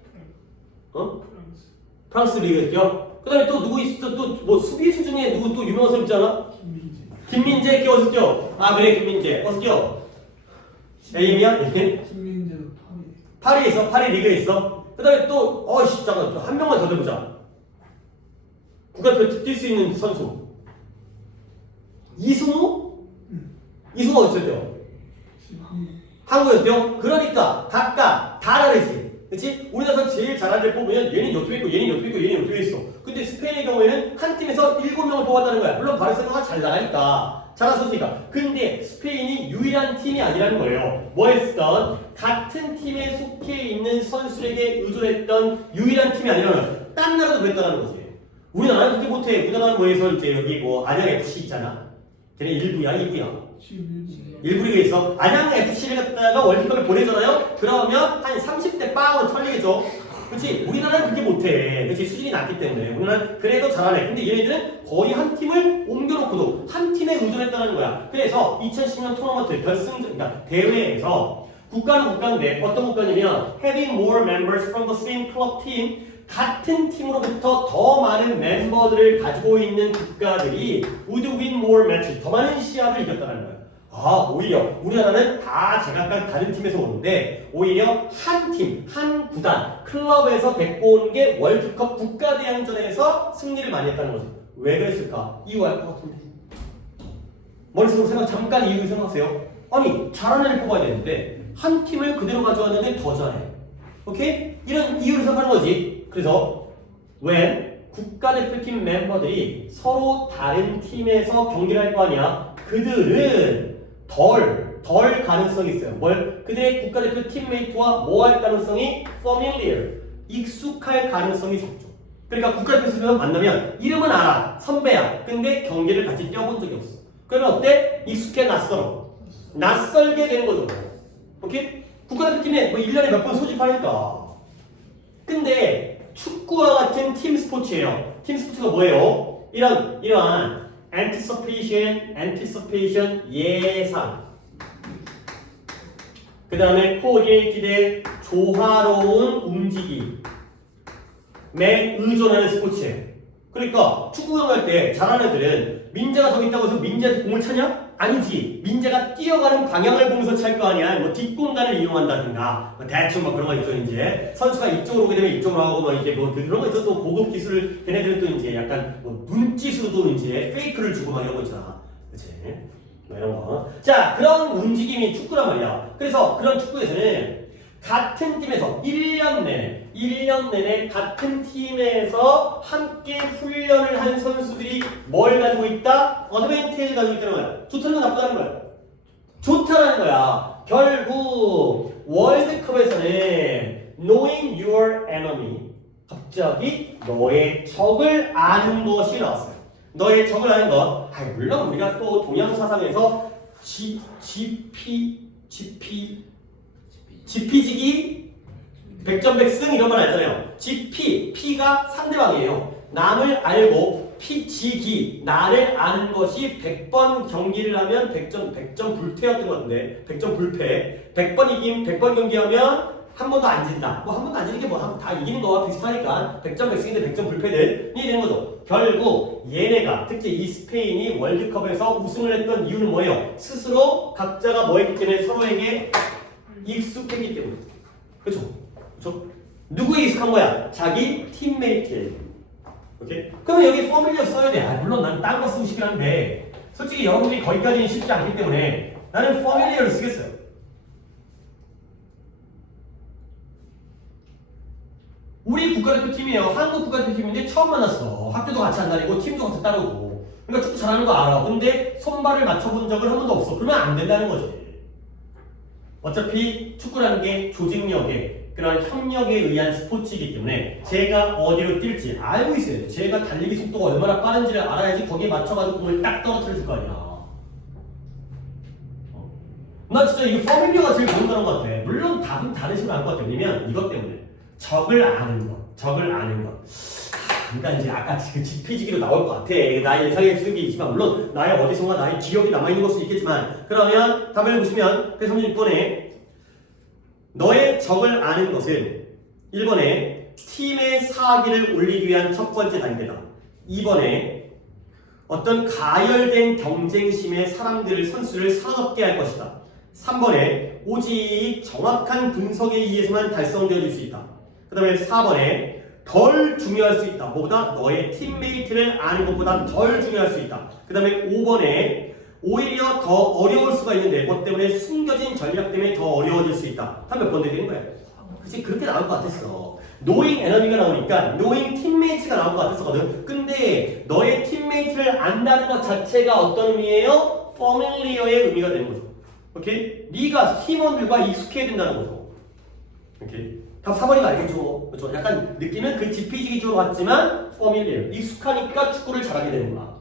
프랑스 리그에 뛰어? 그 다음에 또 누구 있어? 또 뭐 수비수 중에 누구 또 유명한 사람 있잖아? 김민재 어디서 뛰어? 그래 김민재 어디서 뛰어? 에이미야? 김민재도 파리에 있어? 파리 리그에 있어? 그 다음에 또 잠깐 한 명만 더 해보자. 국가대표 뛸 수 있는 선수 이승우? 이승우 어디서 뛰어? 한국에서 뛰어? 그러니까 각각 다 다르지. 그치? 우리나라에서 제일 잘하는 데 뽑으면 얘는 요쪽에 있고 얘는 요쪽에 있고 얘는 요쪽에 있어. 근데 스페인의 경우에는 한 팀에서 7명을 뽑았다는 거야. 물론 바르셀로나가 잘 나가니까 잘한 선수니까. 근데 스페인이 유일한 팀이 아니라는 거예요. 뭐 했던? 같은 팀에 속해 있는 선수에게 의존했던 유일한 팀이 아니라는, 딴 나라도 그랬다는 거지. 우리나라는 그렇게 못해. 우리나라는 뭐해서 이제 여기 뭐 안양 FC 있잖아. 걔네 1부야 2부야. 1부 리그에 있어. 안양 FC를 갖다가 월드컵에 보내잖아요. 그러면 한 30대 빵은 털리겠죠. 그렇지? 우리나라는 그렇게 못해. 그렇지? 수준이 낮기 때문에. 우리나라는 그래도 잘하네. 근데 얘네들은 거의 한 팀을 옮겨놓고도 한 팀에 의존했다는 거야. 그래서 2010년 토너먼트 결승전, 그러니까 대회에서 국가는 국가인데 어떤 국가냐면 having more members from the same club team, 같은 팀으로부터 더 많은 멤버들을 가지고 있는 국가들이 would win more matches, 더 많은 시합을 이겼다는 거야. 오히려 우리나라는 다 제각각 다른 팀에서 오는데 오히려 한 팀, 한 구단, 클럽에서 데리고 온 게 월드컵 국가대항전에서 승리를 많이 했다는 거지. 왜 그랬을까? 이유 알 것 같은데. 머릿속으로 잠깐 이유 생각하세요. 아니 잘하는 애를 뽑아야 되는데 한 팀을 그대로 가져왔는데 더 잘해. 오케이? 이런 이유를 생각하는 거지. 그래서 when 국가대표팀 멤버들이 서로 다른 팀에서 경기를 할 거 아니야. 그들은 덜 가능성이 있어요. 그들의 국가대표 팀메이트와 뭐 할 가능성이 familiar, 익숙할 가능성이 적죠. 그러니까 국가대표팀에서 만나면 이름은 알아, 선배야. 근데 경기를 같이 뛰어본 적이 없어. 그러면 어때? 익숙해, 낯설게 되는 거죠. 오케이? 국가대표팀에 뭐 1년에 몇 번 소집하니까. 근데 축구와 같은 팀 스포츠예요. 팀 스포츠가 뭐예요? 이러한 anticipation 예상. 그 다음에 coordinated 조화로운 움직임에 의존하는 스포츠예요. 그러니까 축구경 갈 때 잘하는 애들은 민재가 저기 있다고 해서 민재한테 공을 차냐? 아니지. 민재가 뛰어가는 방향을 보면서 찰 거 아니야. 뭐 뒷공간을 이용한다든가 뭐 대충 막 그런 거 있죠. 이제 선수가 이쪽으로 오게 되면 이쪽으로 하고 뭐 이제 뭐 그런 거 있어. 또 고급 기술을 걔네들은 또 이제 약간 뭐 눈짓으로도 이제 페이크를 주고 막 이런 거 있잖아. 그치? 뭐 이런 거. 자, 그런 움직임이 축구란 말이야. 그래서 그런 축구에서는 같은 팀에서 1년 내내 같은 팀에서 함께 훈련을 한 선수들이 뭘 가지고 있다? 어드밴티지를 가지고 있다는 거야. 좋다는 건 나쁘다는 거야. 좋다는 거야. 결국 월드컵에서는 knowing your enemy, 갑자기 너의 적을 아는 것이 나왔어요. 너의 적을 아는 것. 물론 우리가 또 동양 사상에서 지피지기, 백전백승 이런 걸 알잖아요. P가 상대방이에요. 남을 알고 피지기, 나를 아는 것이 100번 경기를 하면 100점 불패였던 것 같은데 100점 불패, 100번 이김, 100번 경기하면 한 번도 안 진다. 뭐 한 번도 안 지는 게 뭐 다 이기는 거와 비슷하니까 100점 백승인데 100점 불패들이 되는 거죠. 결국 얘네가 특히 이 스페인이 월드컵에서 우승을 했던 이유는 뭐예요? 스스로 각자가 뭐 했기 때문에 서로에게 익숙했기 때문에. 그렇죠? 그렇죠? 누구에 익숙한 거야? 자기 팀메이트에. 오케이? 그러면 여기 포뮬리어 써야 돼. 물론 난 딴 거 쓰고 싶긴 한데 솔직히 여러분들이 거기까지는 쉽지 않기 때문에 나는 포뮬리어를 쓰겠어요. 우리 국가대표 팀이에요. 한국 국가대표 팀인데 처음 만났어. 학교도 같이 안 다니고 팀도 같이 따르고. 그러니까 축구 잘하는 거 알아. 근데 손발을 맞춰본 적은 한 번도 없어. 그러면 안 된다는 거지. 어차피 축구라는 게 조직력에 그런 협력에 의한 스포츠이기 때문에 제가 어디로 뛸지 알고 있어야 돼요. 제가 달리기 속도가 얼마나 빠른지를 알아야지 거기에 맞춰가지고 공을 딱 떨어뜨려 줄 거 아니야. 나 진짜 이거 포뮬리어가 제일 좋은 거는 것 같아. 물론 답은 다른 식으로 알 것 같아. 왜냐면 이것 때문에 적을 아는 것. 그러니까 이제 아까 그 지피지기로 나올 것 같아. 나의 예상의 수익이지만 물론 나의 어디선가 나의 기억이 남아있는 것도 있겠지만 그러면 답을 보시면 136번에 너의 적을 아는 것은 1번에 팀의 사기를 올리기 위한 첫 번째 단계다. 2번에 어떤 가열된 경쟁심의 선수를 사납게 할 것이다. 3번에 오직 정확한 분석에 의해서만 달성되어질 수 있다. 그 다음에 4번에 덜 중요할 수 있다. 뭐보다 너의 팀메이트를 아는 것보다 덜 중요할 수 있다. 그 다음에 5번에 오히려 더 어려울 수가 있는데 그것 때문에 숨겨진 전략 때문에 더 어려워질 수 있다. 한 몇 번 되는 거야? 그치? 그렇게 나올 것 같았어. knowing enemy가 나오니까 knowing teammates가 나올 것 같았었거든. 근데 너의 팀메이트를 안다는 것 자체가 어떤 의미예요? familiar의 의미가 되는 거죠. 오케이? 네가 팀원들과 익숙해야 된다는 거죠. 오케이? 답 4번이 알겠죠? 그렇죠? 약간 느낌은 그 지피지기 쪽으로 갔지만 familiar, 익숙하니까 축구를 잘하게 되는구나.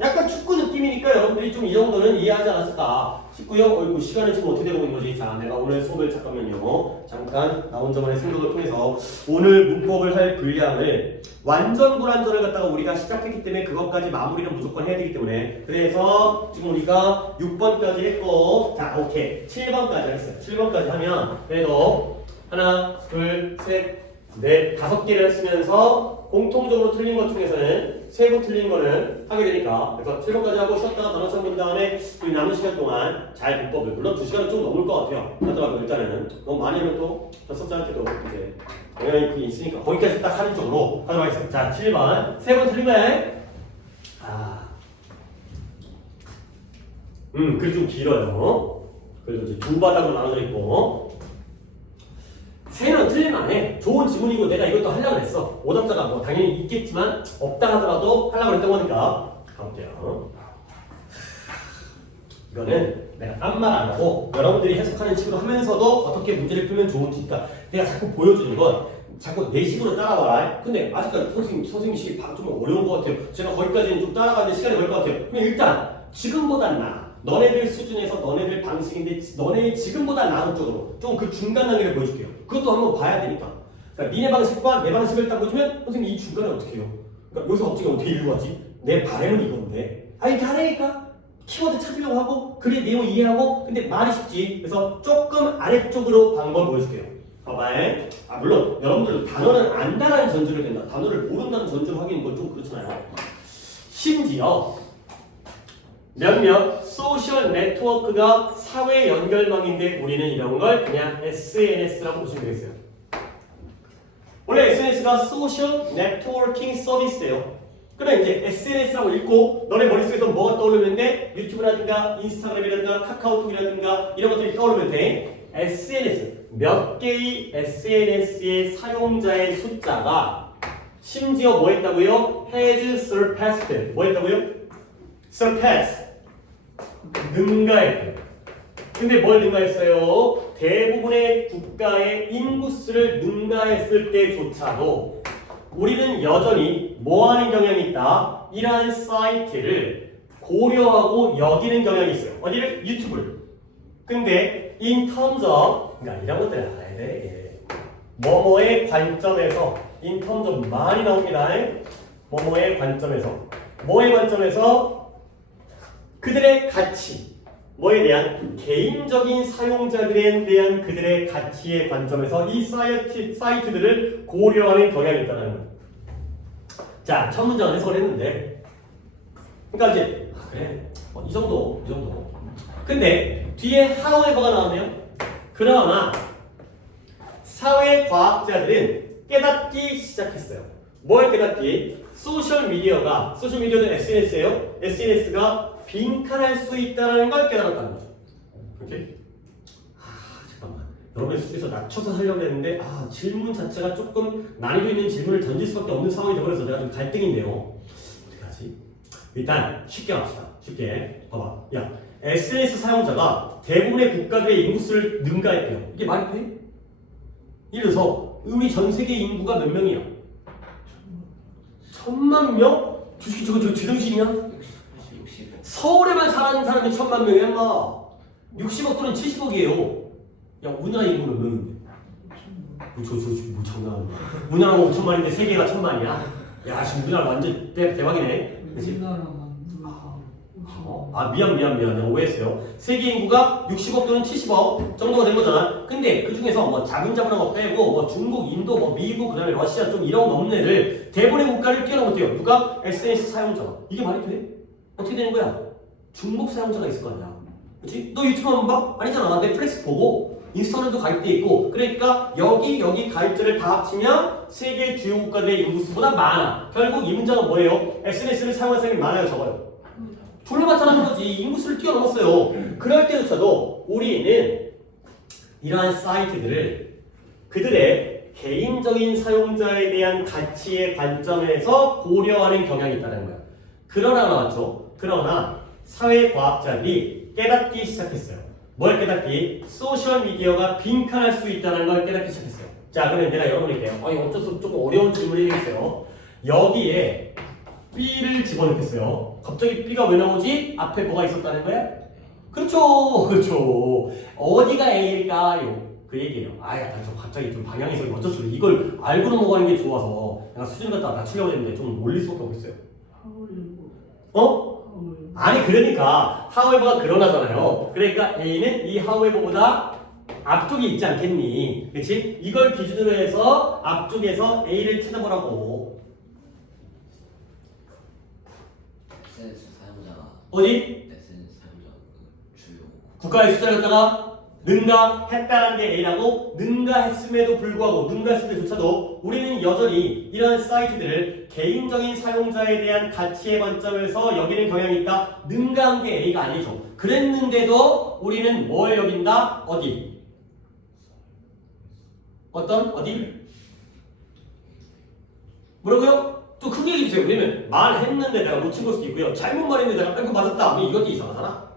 약간 축구 느낌이니까 여러분들이 좀 이 정도는 이해하지 않았을까 싶고요. 어이구 시간은 지금 어떻게 되고 있는 거지? 자, 내가 오늘 수업을 잠깐만요. 잠깐 나 혼자만의 생각을 통해서 오늘 문법을 할 분량을 완전 불완전을 갖다가 우리가 시작했기 때문에 그것까지 마무리는 무조건 해야 되기 때문에 그래서 지금 우리가 6번까지 했고 자, 오케이. 7번까지 했어요. 7번까지 하면 그래도 하나, 둘, 셋, 넷, 5개를 했으면서 공통적으로 틀린 것 중에서는 3번 틀린 거는 하게 되니까 그래서 7번까지 하고 쉬었다가 단어처럼 본 다음에 우리 남은 시간 동안 잘 문법을 물론 2시간은 좀 넘을 것 같아요. 하더라도 일단은 너무 많이 하면 또 젖섭자한테도 이제 영향이 있으니까 거기까지 딱 하는 쪽으로 하도록 하겠습니다. 자, 7번 3번 틀린 거야. 글이 좀 길어요. 그래도 이제 2바닥으로 나눠져 있고 3는 틀릴만 해. 좋은 지문이고 내가 이것도 하려고 했어. 오답자가 뭐 당연히 있겠지만 없다 하더라도 하려고 했던 거니까 가볼게요. 이거는 내가 딴 말 안 하고 여러분들이 해석하는 식으로 하면서도 어떻게 문제를 풀면 좋은지 그러니까 내가 자꾸 보여주는 건 자꾸 내 식으로 따라와라. 근데 아직까지 선생님 식이 좀 어려운 것 같아요. 제가 거기까지는 좀 따라가는데 시간이 걸릴 것 같아요. 그럼 일단 지금보단 나아. 너네들 수준에서 너네들 방식인데 너네 지금보다 나은 쪽으로 좀 그 중간 단계를 보여줄게요. 그것도 한번 봐야 되니까. 그러니까 니네 방식과 내 방식을 딱 보여주면 선생님 이 중간을 어떻게 해요? 그러니까 여기서 갑자기 어떻게 읽어가지? 내 바램은 이건데 이렇게 하라니까 키워드 찾으려고 하고 글의 내용 이해하고 근데 말이 쉽지. 그래서 조금 아래쪽으로 방법 보여줄게요. 봐봐요. 물론 여러분들도 단어는 안다라는 전제를 된다. 단어를 모른다는 전제로 하기는 건 좀 그렇잖아요. 심지어 몇몇 소셜 네트워크가 사회 연결망인데 우리는 이런 걸 그냥 SNS라고 보시면 되겠어요. 원래 SNS가 소셜 네트워킹 서비스예요. 그래 이제 SNS라고 읽고 너네 머릿속에서 뭐가 떠오르는데 유튜브라든가 인스타그램이라든가 카카오톡이라든가 이런 것들이 떠오르면 돼. SNS 몇 개의 SNS의 사용자의 숫자가 심지어 뭐 했다고요? has surpassed 뭐 했다고요? surpass 능가했대요. 근데 뭘 능가했어요? 대부분의 국가의 인구수를 능가했을 때조차도 우리는 여전히 뭐하는 경향이 있다? 이러한 사이트를 고려하고 여기는 경향이 있어요. 어디를? 유튜브를. 근데 in terms of 그러니까 이런 것들을 알아야 돼. 뭐뭐의 관점에서 in terms of 많이 나옵니다. 뭐뭐의 관점에서 뭐의 관점에서 그들의 가치 뭐에 대한 개인적인 사용자들에 대한 그들의 가치의 관점에서 이 사이트들을 고려하는 경향이 있다는 거예요. 자, 첫 문장은 해석을 했는데 그러니까 이제 그래 이 정도 근데 뒤에 however가 나오네요. 그러나 사회과학자들은 깨닫기 시작했어요. 뭘 깨닫기? 소셜미디어는 SNS예요. SNS가 빈칸할 수 있다는 걸 깨달았다는 거죠. 오케이? 잠깐만. 여러분의 숙제에서 낮춰서 하려고 했는데 질문 자체가 조금 난이도 있는 질문을 던질 수밖에 없는 상황이 되어버려서 내가 좀 갈등인데요. 어떻게 하지? 일단 쉽게 합시다. 쉽게. 봐봐. 야, SNS 사용자가 대부분의 국가들의 인구수를 능가했대요. 이게 말이 돼? 예를 들어서 우리 전 세계 인구가 몇 명이야? 1000만 명? 저거 제정신이야? 서울에만 사는 사람이 1000만 명이야, 인마. 60억 또는 70억이에요. 야, 우리나라 인구 몇 명인데? 뭐 장난하는 거야. 우리나라가 5천만인데 세계가 1000만이야? 야, 지금 우리나라 완전 대박이네. 그치? 우리나라만 미안. 내가 오해했어요. 세계 인구가 60억 또는 70억 정도가 된 거잖아. 근데 그 중에서 뭐 자분자분한 거 빼고 뭐 중국, 인도, 뭐 미국, 그 다음에 러시아 좀 이런 넘는 애들 대부분의 국가를 뛰어넘었대요. 누가? SNS 사용자가. 이게 말이 돼? 어떻게 되는 거야? 중복 사용자가 있을 거 아니야. 그치? 너 유튜브 한번 봐? 아니잖아. 넷플릭스 보고 인스타그램도 가입돼 있고 그러니까 여기 가입자를 다 합치면 세계 주요 국가들의 인구수보다 많아. 결국 이 문장은 뭐예요? SNS를 사용하는 사람이 많아요, 적어요? 둘로 나타나는 거지. 인구수를 뛰어넘었어요. 그럴 때조차도 우리는 이러한 사이트들을 그들의 개인적인 사용자에 대한 가치의 관점에서 고려하는 경향이 있다는 거야. 그러나 나왔죠. 그러나 사회과학자들이 깨닫기 시작했어요. 뭘 깨닫기? 소셜미디어가 빈칸할 수 있다는 걸 깨닫기 시작했어요. 자, 그러면 내가 여러분에게 어쩔 수 없이 조금 어려운 질문을 해주세요. 여기에 B를 집어넣겠어요. 갑자기 B가 왜 나오지? 앞에 뭐가 있었다는 거야? 그렇죠. 어디가 A일까요? 그 얘기예요. 약간 좀 갑자기 좀 방향이 좀 어쩔 수 없이 이걸 알고 넘어가는 게 좋아서 내가 수준 갖다가 낮추려고 했는데 좀 올릴 수밖에 없어요. 아니 그러니까 however가 그러나잖아요. 그러니까 A는 이 however보다 앞쪽이 있지 않겠니? 그렇지? 이걸 기준으로 해서 앞쪽에서 A를 찾아보라고. SNS 사용자가 어디? SNS 사용자 주요 국가의 숫자를 갖다가 능가했다는 게 A라고. 능가했음에도 불구하고 능가했음에조차도 우리는 여전히 이러한 사이트들을 개인적인 사용자에 대한 가치의 관점에서 여기는 경향이 있다. 능가한 게 A가 아니죠. 그랬는데도 우리는 뭘 여긴다? 어디? 어디? 뭐라고요? 또 크게 얘기해주세요. 왜냐면 말했는데 내가 놓친 걸 수도 있고요. 잘못 말했는데 내가 이거 맞았다. 그럼 이것도 이상하잖아.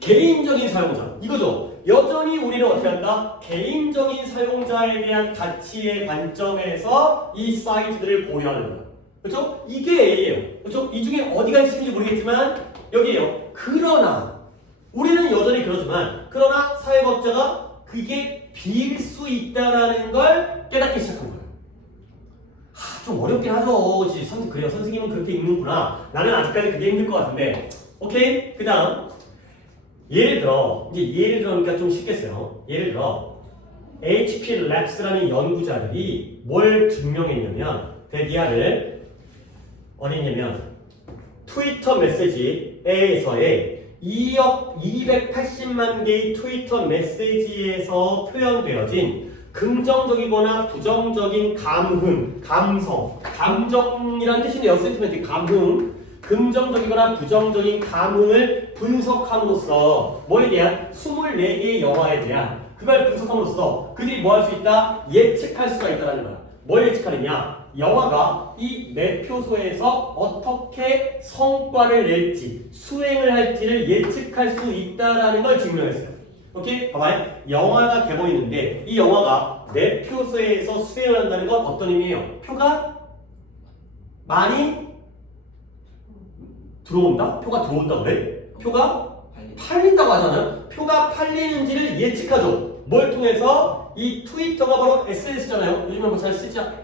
개인적인 사용자. 이거죠. 여전히 우리는 어떻게 한다? 개인적인 사용자에 대한 가치의 관점에서 이 사이트들을 고려하는 거야. 그렇죠? 이게 A예요. 그렇죠? 이 중에 어디가 있을지 모르겠지만 여기에요. 그러나 우리는 여전히 그러지만 그러나 사회과학자가 그게 B일 수 있다라는 걸 깨닫기 시작한 거예요. 좀 어렵긴 하죠. 그치? 그래요. 선생님은 그렇게 읽는구나. 나는 아직까지 그게 힘들 것 같은데. 오케이? 그 다음. 예를 들어니까 좀 쉽겠어요. 예를 들어, HP Labs라는 연구자들이 뭘 증명했냐면, 데디아를 어디 있냐면, 트위터 메시지에서의 2억 280만 개의 트위터 메시지에서 표현되어진 긍정적이거나 부정적인 감성, 감정이라는 뜻이네요. 센티멘트, 감흥. 긍정적이거나 부정적인 감흥을 분석함으로써 뭐에 대한 24개의 영화에 대한 그걸 분석함으로써 그들이 뭐 할 수 있다? 예측할 수가 있다는 거야. 뭘 예측하느냐? 영화가 이 매표소에서 어떻게 성과를 낼지, 수행을 할지를 예측할 수 있다는 걸 증명했어요. 오케이? 봐봐요. 영화가 개봉했는데 이 영화가 매표소에서 수행을 한다는 건 어떤 의미예요? 표가 많이 들어온다? 표가 들어온다 그래? 표가 팔린다고 하잖아요. 표가 팔리는지를 예측하죠. 뭘 통해서? 이 트위터가 바로 SNS잖아요. 요즘에 뭐 잘 쓰지 않...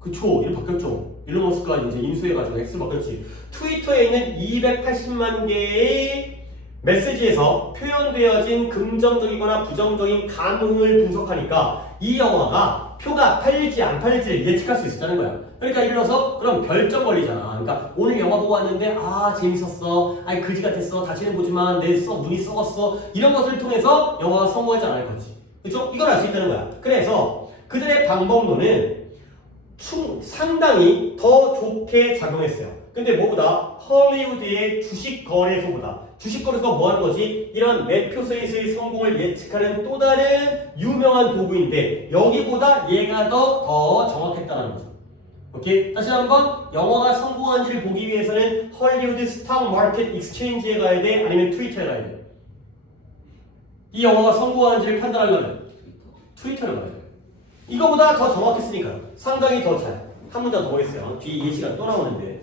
그쵸. 이름 바뀌었죠. 일론 머스크가 이제 인수해가지고 X로 바뀌었지. 트위터에 있는 280만 개의 메시지에서 표현되어진 긍정적이거나 부정적인 감흥을 분석하니까 이 영화가 표가 팔릴지 안 팔릴지를 예측할 수 있었다는 거야. 그러니까 예를 들어서 그럼 별점 걸리잖아. 그러니까 오늘 영화 보고 왔는데 아 재밌었어. 아이 그지 같았어. 다시는 보지만 내 눈이 썩었어. 이런 것들을 통해서 영화가 성공하지 않을 거지. 그렇죠? 이걸 알 수 있다는 거야. 그래서 그들의 방법론은 상당히 더 좋게 작용했어요. 근데 뭐보다 헐리우드의 주식 거래소가 뭐 하는 거지? 이런 매표소에서의 성공을 예측하는 또 다른 유명한 도구인데 여기보다 얘가 더 정확했다는 거죠. 오케이? 다시 한번 영화가 성공한지를 보기 위해서는 헐리우드 스탁 마켓 익스체인지에 가야 돼? 아니면 트위터에 가야 돼? 이 영화가 성공한지를 판단하려면 트위터를 가야 돼. 이거보다 더 정확했으니까요. 상당히 더 잘. 한 문장 더 보겠어요. 뒤에 예시가 또 나오는데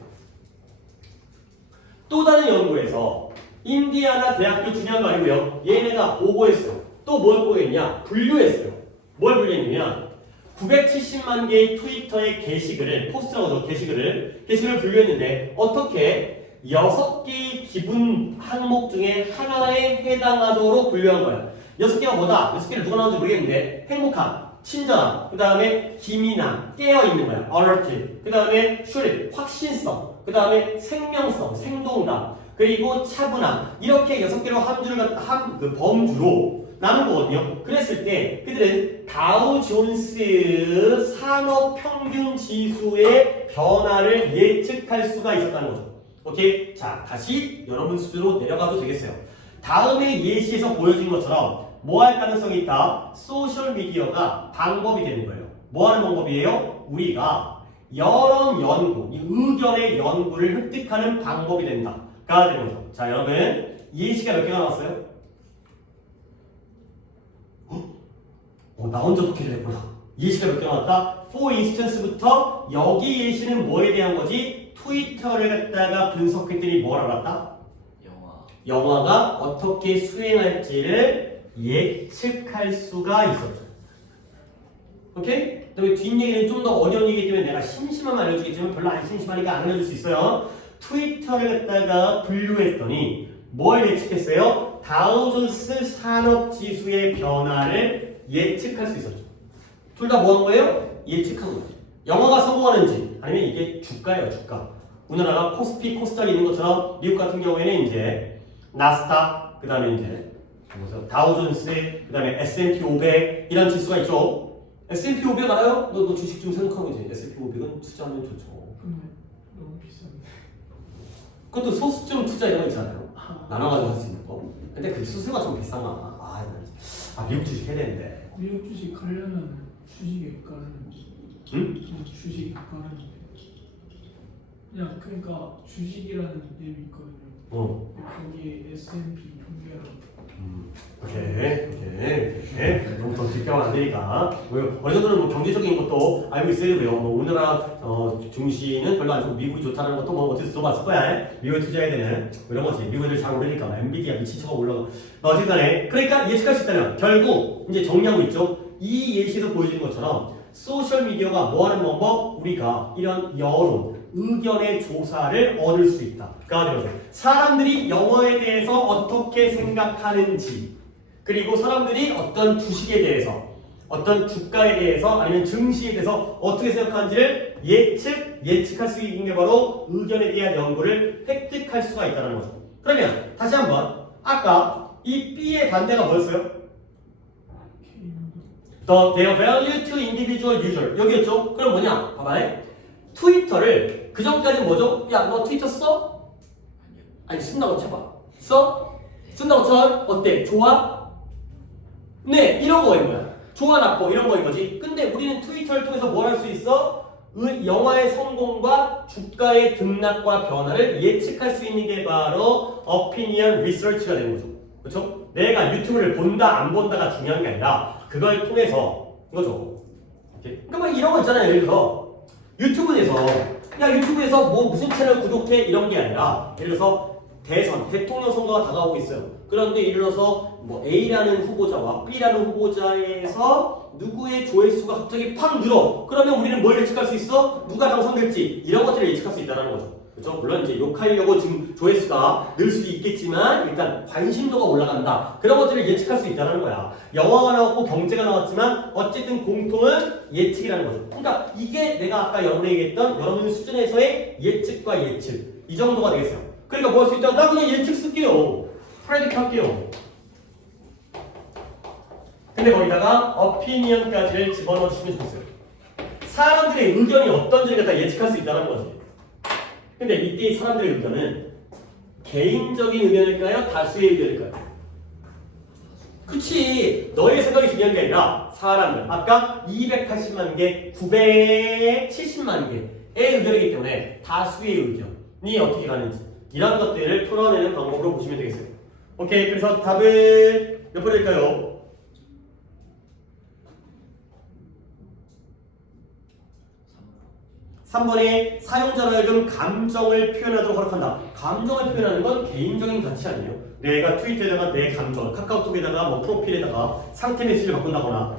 또 다른 연구에서 인디아나 대학교 중요한 거 아니고요. 얘네가 보고했어요. 또 뭘 보고했냐? 분류했어요. 뭘 분류했냐면 970만 개의 트위터의 게시글을 포스트라고 게시글을 분류했는데 어떻게 6개의 기분 항목 중에 하나에 해당하도록 분류한 거야. 6개가 뭐다? 6개를 누가 나오는지 모르겠는데 행복함, 친절함, 그 다음에 기민함, 깨어있는 거야. alert. 그 다음에 sure, 확신성, 그 다음에 생명성, 생동감, 그리고 차분함. 이렇게 6개로 그 범주로 나눈 거거든요. 그랬을 때 그들은 다우존스 산업평균지수의 변화를 예측할 수가 있었다는 거죠. 오케이? 자, 다시 여러분 수준으로 내려가도 되겠어요. 다음의 예시에서 보여진 것처럼 뭐 할 가능성이 있다? 소셜미디어가 방법이 되는 거예요. 뭐 하는 방법이에요? 우리가 여러 연구, 이 의견의 연구를 획득하는 방법이 된다가 되는 거죠. 자, 여러분 예시가 몇 개가 나왔어요? 나 혼자 독해를 했구나. 예시가 몇 개가 나왔다? For instance부터 여기 예시는 뭐에 대한 거지? 트위터를 갖다가 분석했더니 뭘 알았다? 영화가 어떻게 수행할지를 예측할 수가 있었죠. 오케이? 그다음에 뒷얘기는 좀 더 어려운 얘기이기 때문에 내가 심심하면 알려주겠지만 별로 안 심심하니까 안 알려줄 수 있어요. 트위터를 갖다가 분류했더니 뭘 예측했어요? 다우존스 산업지수의 변화를 예측할 수 있었죠. 둘 다 뭐 한 거예요? 예측한 거죠. 영화가 성공하는지 아니면 이게 주가예요, 주가. 우리나라가 코스피, 코스닥이 있는 것처럼 미국 같은 경우에는 이제 나스닥, 그 다음에 이제 다우존스, 그 다음에 S&P 500 이런 지수가 있죠. S&P 500 알아요? 너 주식 좀 생각하고 이제 S&P 500은 투자하면 좋죠. 근데 너무 비싼데. 그것도 소수점 투자 이런 거 있잖아요. 나눠가지고 할 수 있는 거. 근데 그 수수가 좀 비싼가 봐. 미국 주식 해야 되는데. 미국 주식 하려면 주식에 가는. 응? 주식에 가는. 그냥 그러니까 주식이라는 앱이 있거든요. 거기에 S&P 통계랑. 오케이. 너무 더 깊게 하면 안 되니까. 어느 정도는 뭐 경제적인 것도 알고 있어야고요. 뭐 우리나라 증시는 별로 안 좋고 미국이 좋다는 것도 뭐 어디서 들어봤을 거야. 미국에 투자해야 되는 이런 거지. 미국들 잘 오르니까 엔비디아 미치처가 올라가. 어쨌든간에 그러니까 예측할 수 있다면 결국 이제 정리하고 있죠. 이 예시에서 보여주는 것처럼 소셜 미디어가 뭐하는 방법? 우리가 이런 여론, 의견의 조사를 얻을 수 있다. 그러니까 사람들이 영화에 대해서 어떻게 생각하는지, 그리고 사람들이 어떤 주식에 대해서, 어떤 주가에 대해서, 아니면 증시에 대해서 어떻게 생각하는지를 예측할 수 있는 게 바로 의견에 대한 연구를 획득할 수가 있다는 거죠. 그러면 다시 한번 아까 이 B의 반대가 뭐였어요? their value to individual user 여기였죠? 그럼 뭐냐? 봐봐. 트위터를 그 전까지 뭐죠? 야, 너 트위터 써? 아니 쓴다고 쳐봐. 써? 쓴다고 쳐? 어때? 좋아? 네, 이런 거인 거야. 좋아, 나빠 이런 거인 거지. 근데 우리는 트위터를 통해서 뭘 할 수 있어? 영화의 성공과 주가의 등락과 변화를 예측할 수 있는 게 바로 opinion research가 되는 거죠. 그렇죠? 내가 유튜브를 본다 안 본다가 중요한 게 아니라 그걸 통해서 이거죠. 그러니까 막 이런 거 있잖아요. 예를 들어서 유튜브에서 뭐 무슨 채널 구독해 이런 게 아니라 예를 들어서 대통령 선거가 다가오고 있어요. 그런데 예를 들어서 뭐 A라는 후보자와 B라는 후보자에서 누구의 조회수가 갑자기 팍 늘어. 그러면 우리는 뭘 예측할 수 있어? 누가 당선될지 이런 것들을 예측할 수 있다는 거죠. 그렇죠? 물론 이제 욕하려고 지금 조회수가 늘 수도 있겠지만 일단 관심도가 올라간다. 그런 것들을 예측할 수 있다는 거야. 영화가 나왔고 경제가 나왔지만 어쨌든 공통은 예측이라는 거죠. 그러니까 이게 내가 아까 여러분에게 얘기했던 여러분 수준에서의 예측과 예측 이 정도가 되겠어요. 그러니까 뭐 할 수 있다? 나 그냥 예측 쓸게요. 프레딕 할게요. 근데 거기다가 opinion까지를 집어넣으시면 좋겠어요. 사람들의 의견이 어떤지를 다 예측할 수 있다는 거지. 근데 이때 사람들의 의견은 개인적인 의견일까요? 다수의 의견일까요? 그치. 너의 생각이 중요한 게 아니라 사람들 아까 280만 개, 970만 개의 의견이기 때문에 다수의 의견이 어떻게 가는지 이런 것들을 풀어내는 방법으로 보시면 되겠어요. 오케이. 그래서 답은 몇 번일까요? 3번에 사용자로 하여금 감정을 표현하도록 허락한다. 감정을 표현하는 건 개인적인 가치 아니에요. 내가 트위터에다가 내 감정, 카카오톡에다가 뭐 프로필에다가 상태 메시지를 바꾼다거나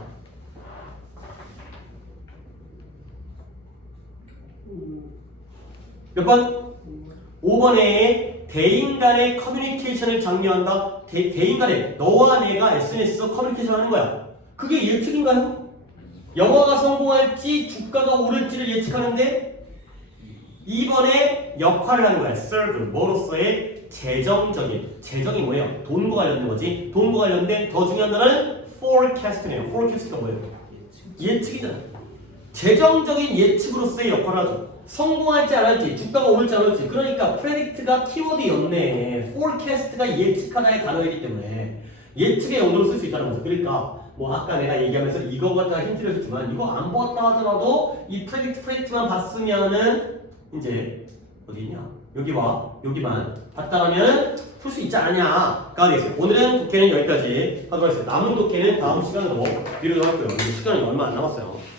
몇 번? 5번에 대인 간의 커뮤니케이션을 장려한다. 대인 간에 너와 내가 SNS에서 커뮤니케이션 하는 거야. 그게 예측인가요? 영화가 성공할지 주가가 오를지를 예측하는데 2번에 역할을 하는 거야. serve, 뭐로서의 재정이 뭐예요? 돈과 관련된 거지. 돈과 관련된 더 중요한 단어는 forecast네요. forecast가 뭐예요? 예측이잖아. 재정적인 예측으로서의 역할을 하죠. 성공할지 안 할지, 주가가 오를지 안 오를지. 그러니까 predict가 키워드였네. forecast가 예측하다의 단어이기 때문에 예측의 용도로 쓸 수 있다는 거죠. 그러니까 뭐 아까 내가 얘기하면서 이거 갖다가 힌트를 줬지만 이거 안 보았다 하더라도 이 predict만 봤으면은 이제 어디 있냐? 여기와 여기만 봤다라면 풀 수 있지 않냐가 되겠어요. 오늘은 독해는 여기까지 하도록 하겠습니다. 남은 독해는 다음 시간으로 미루도록 할게요. 시간이 얼마 안 남았어요.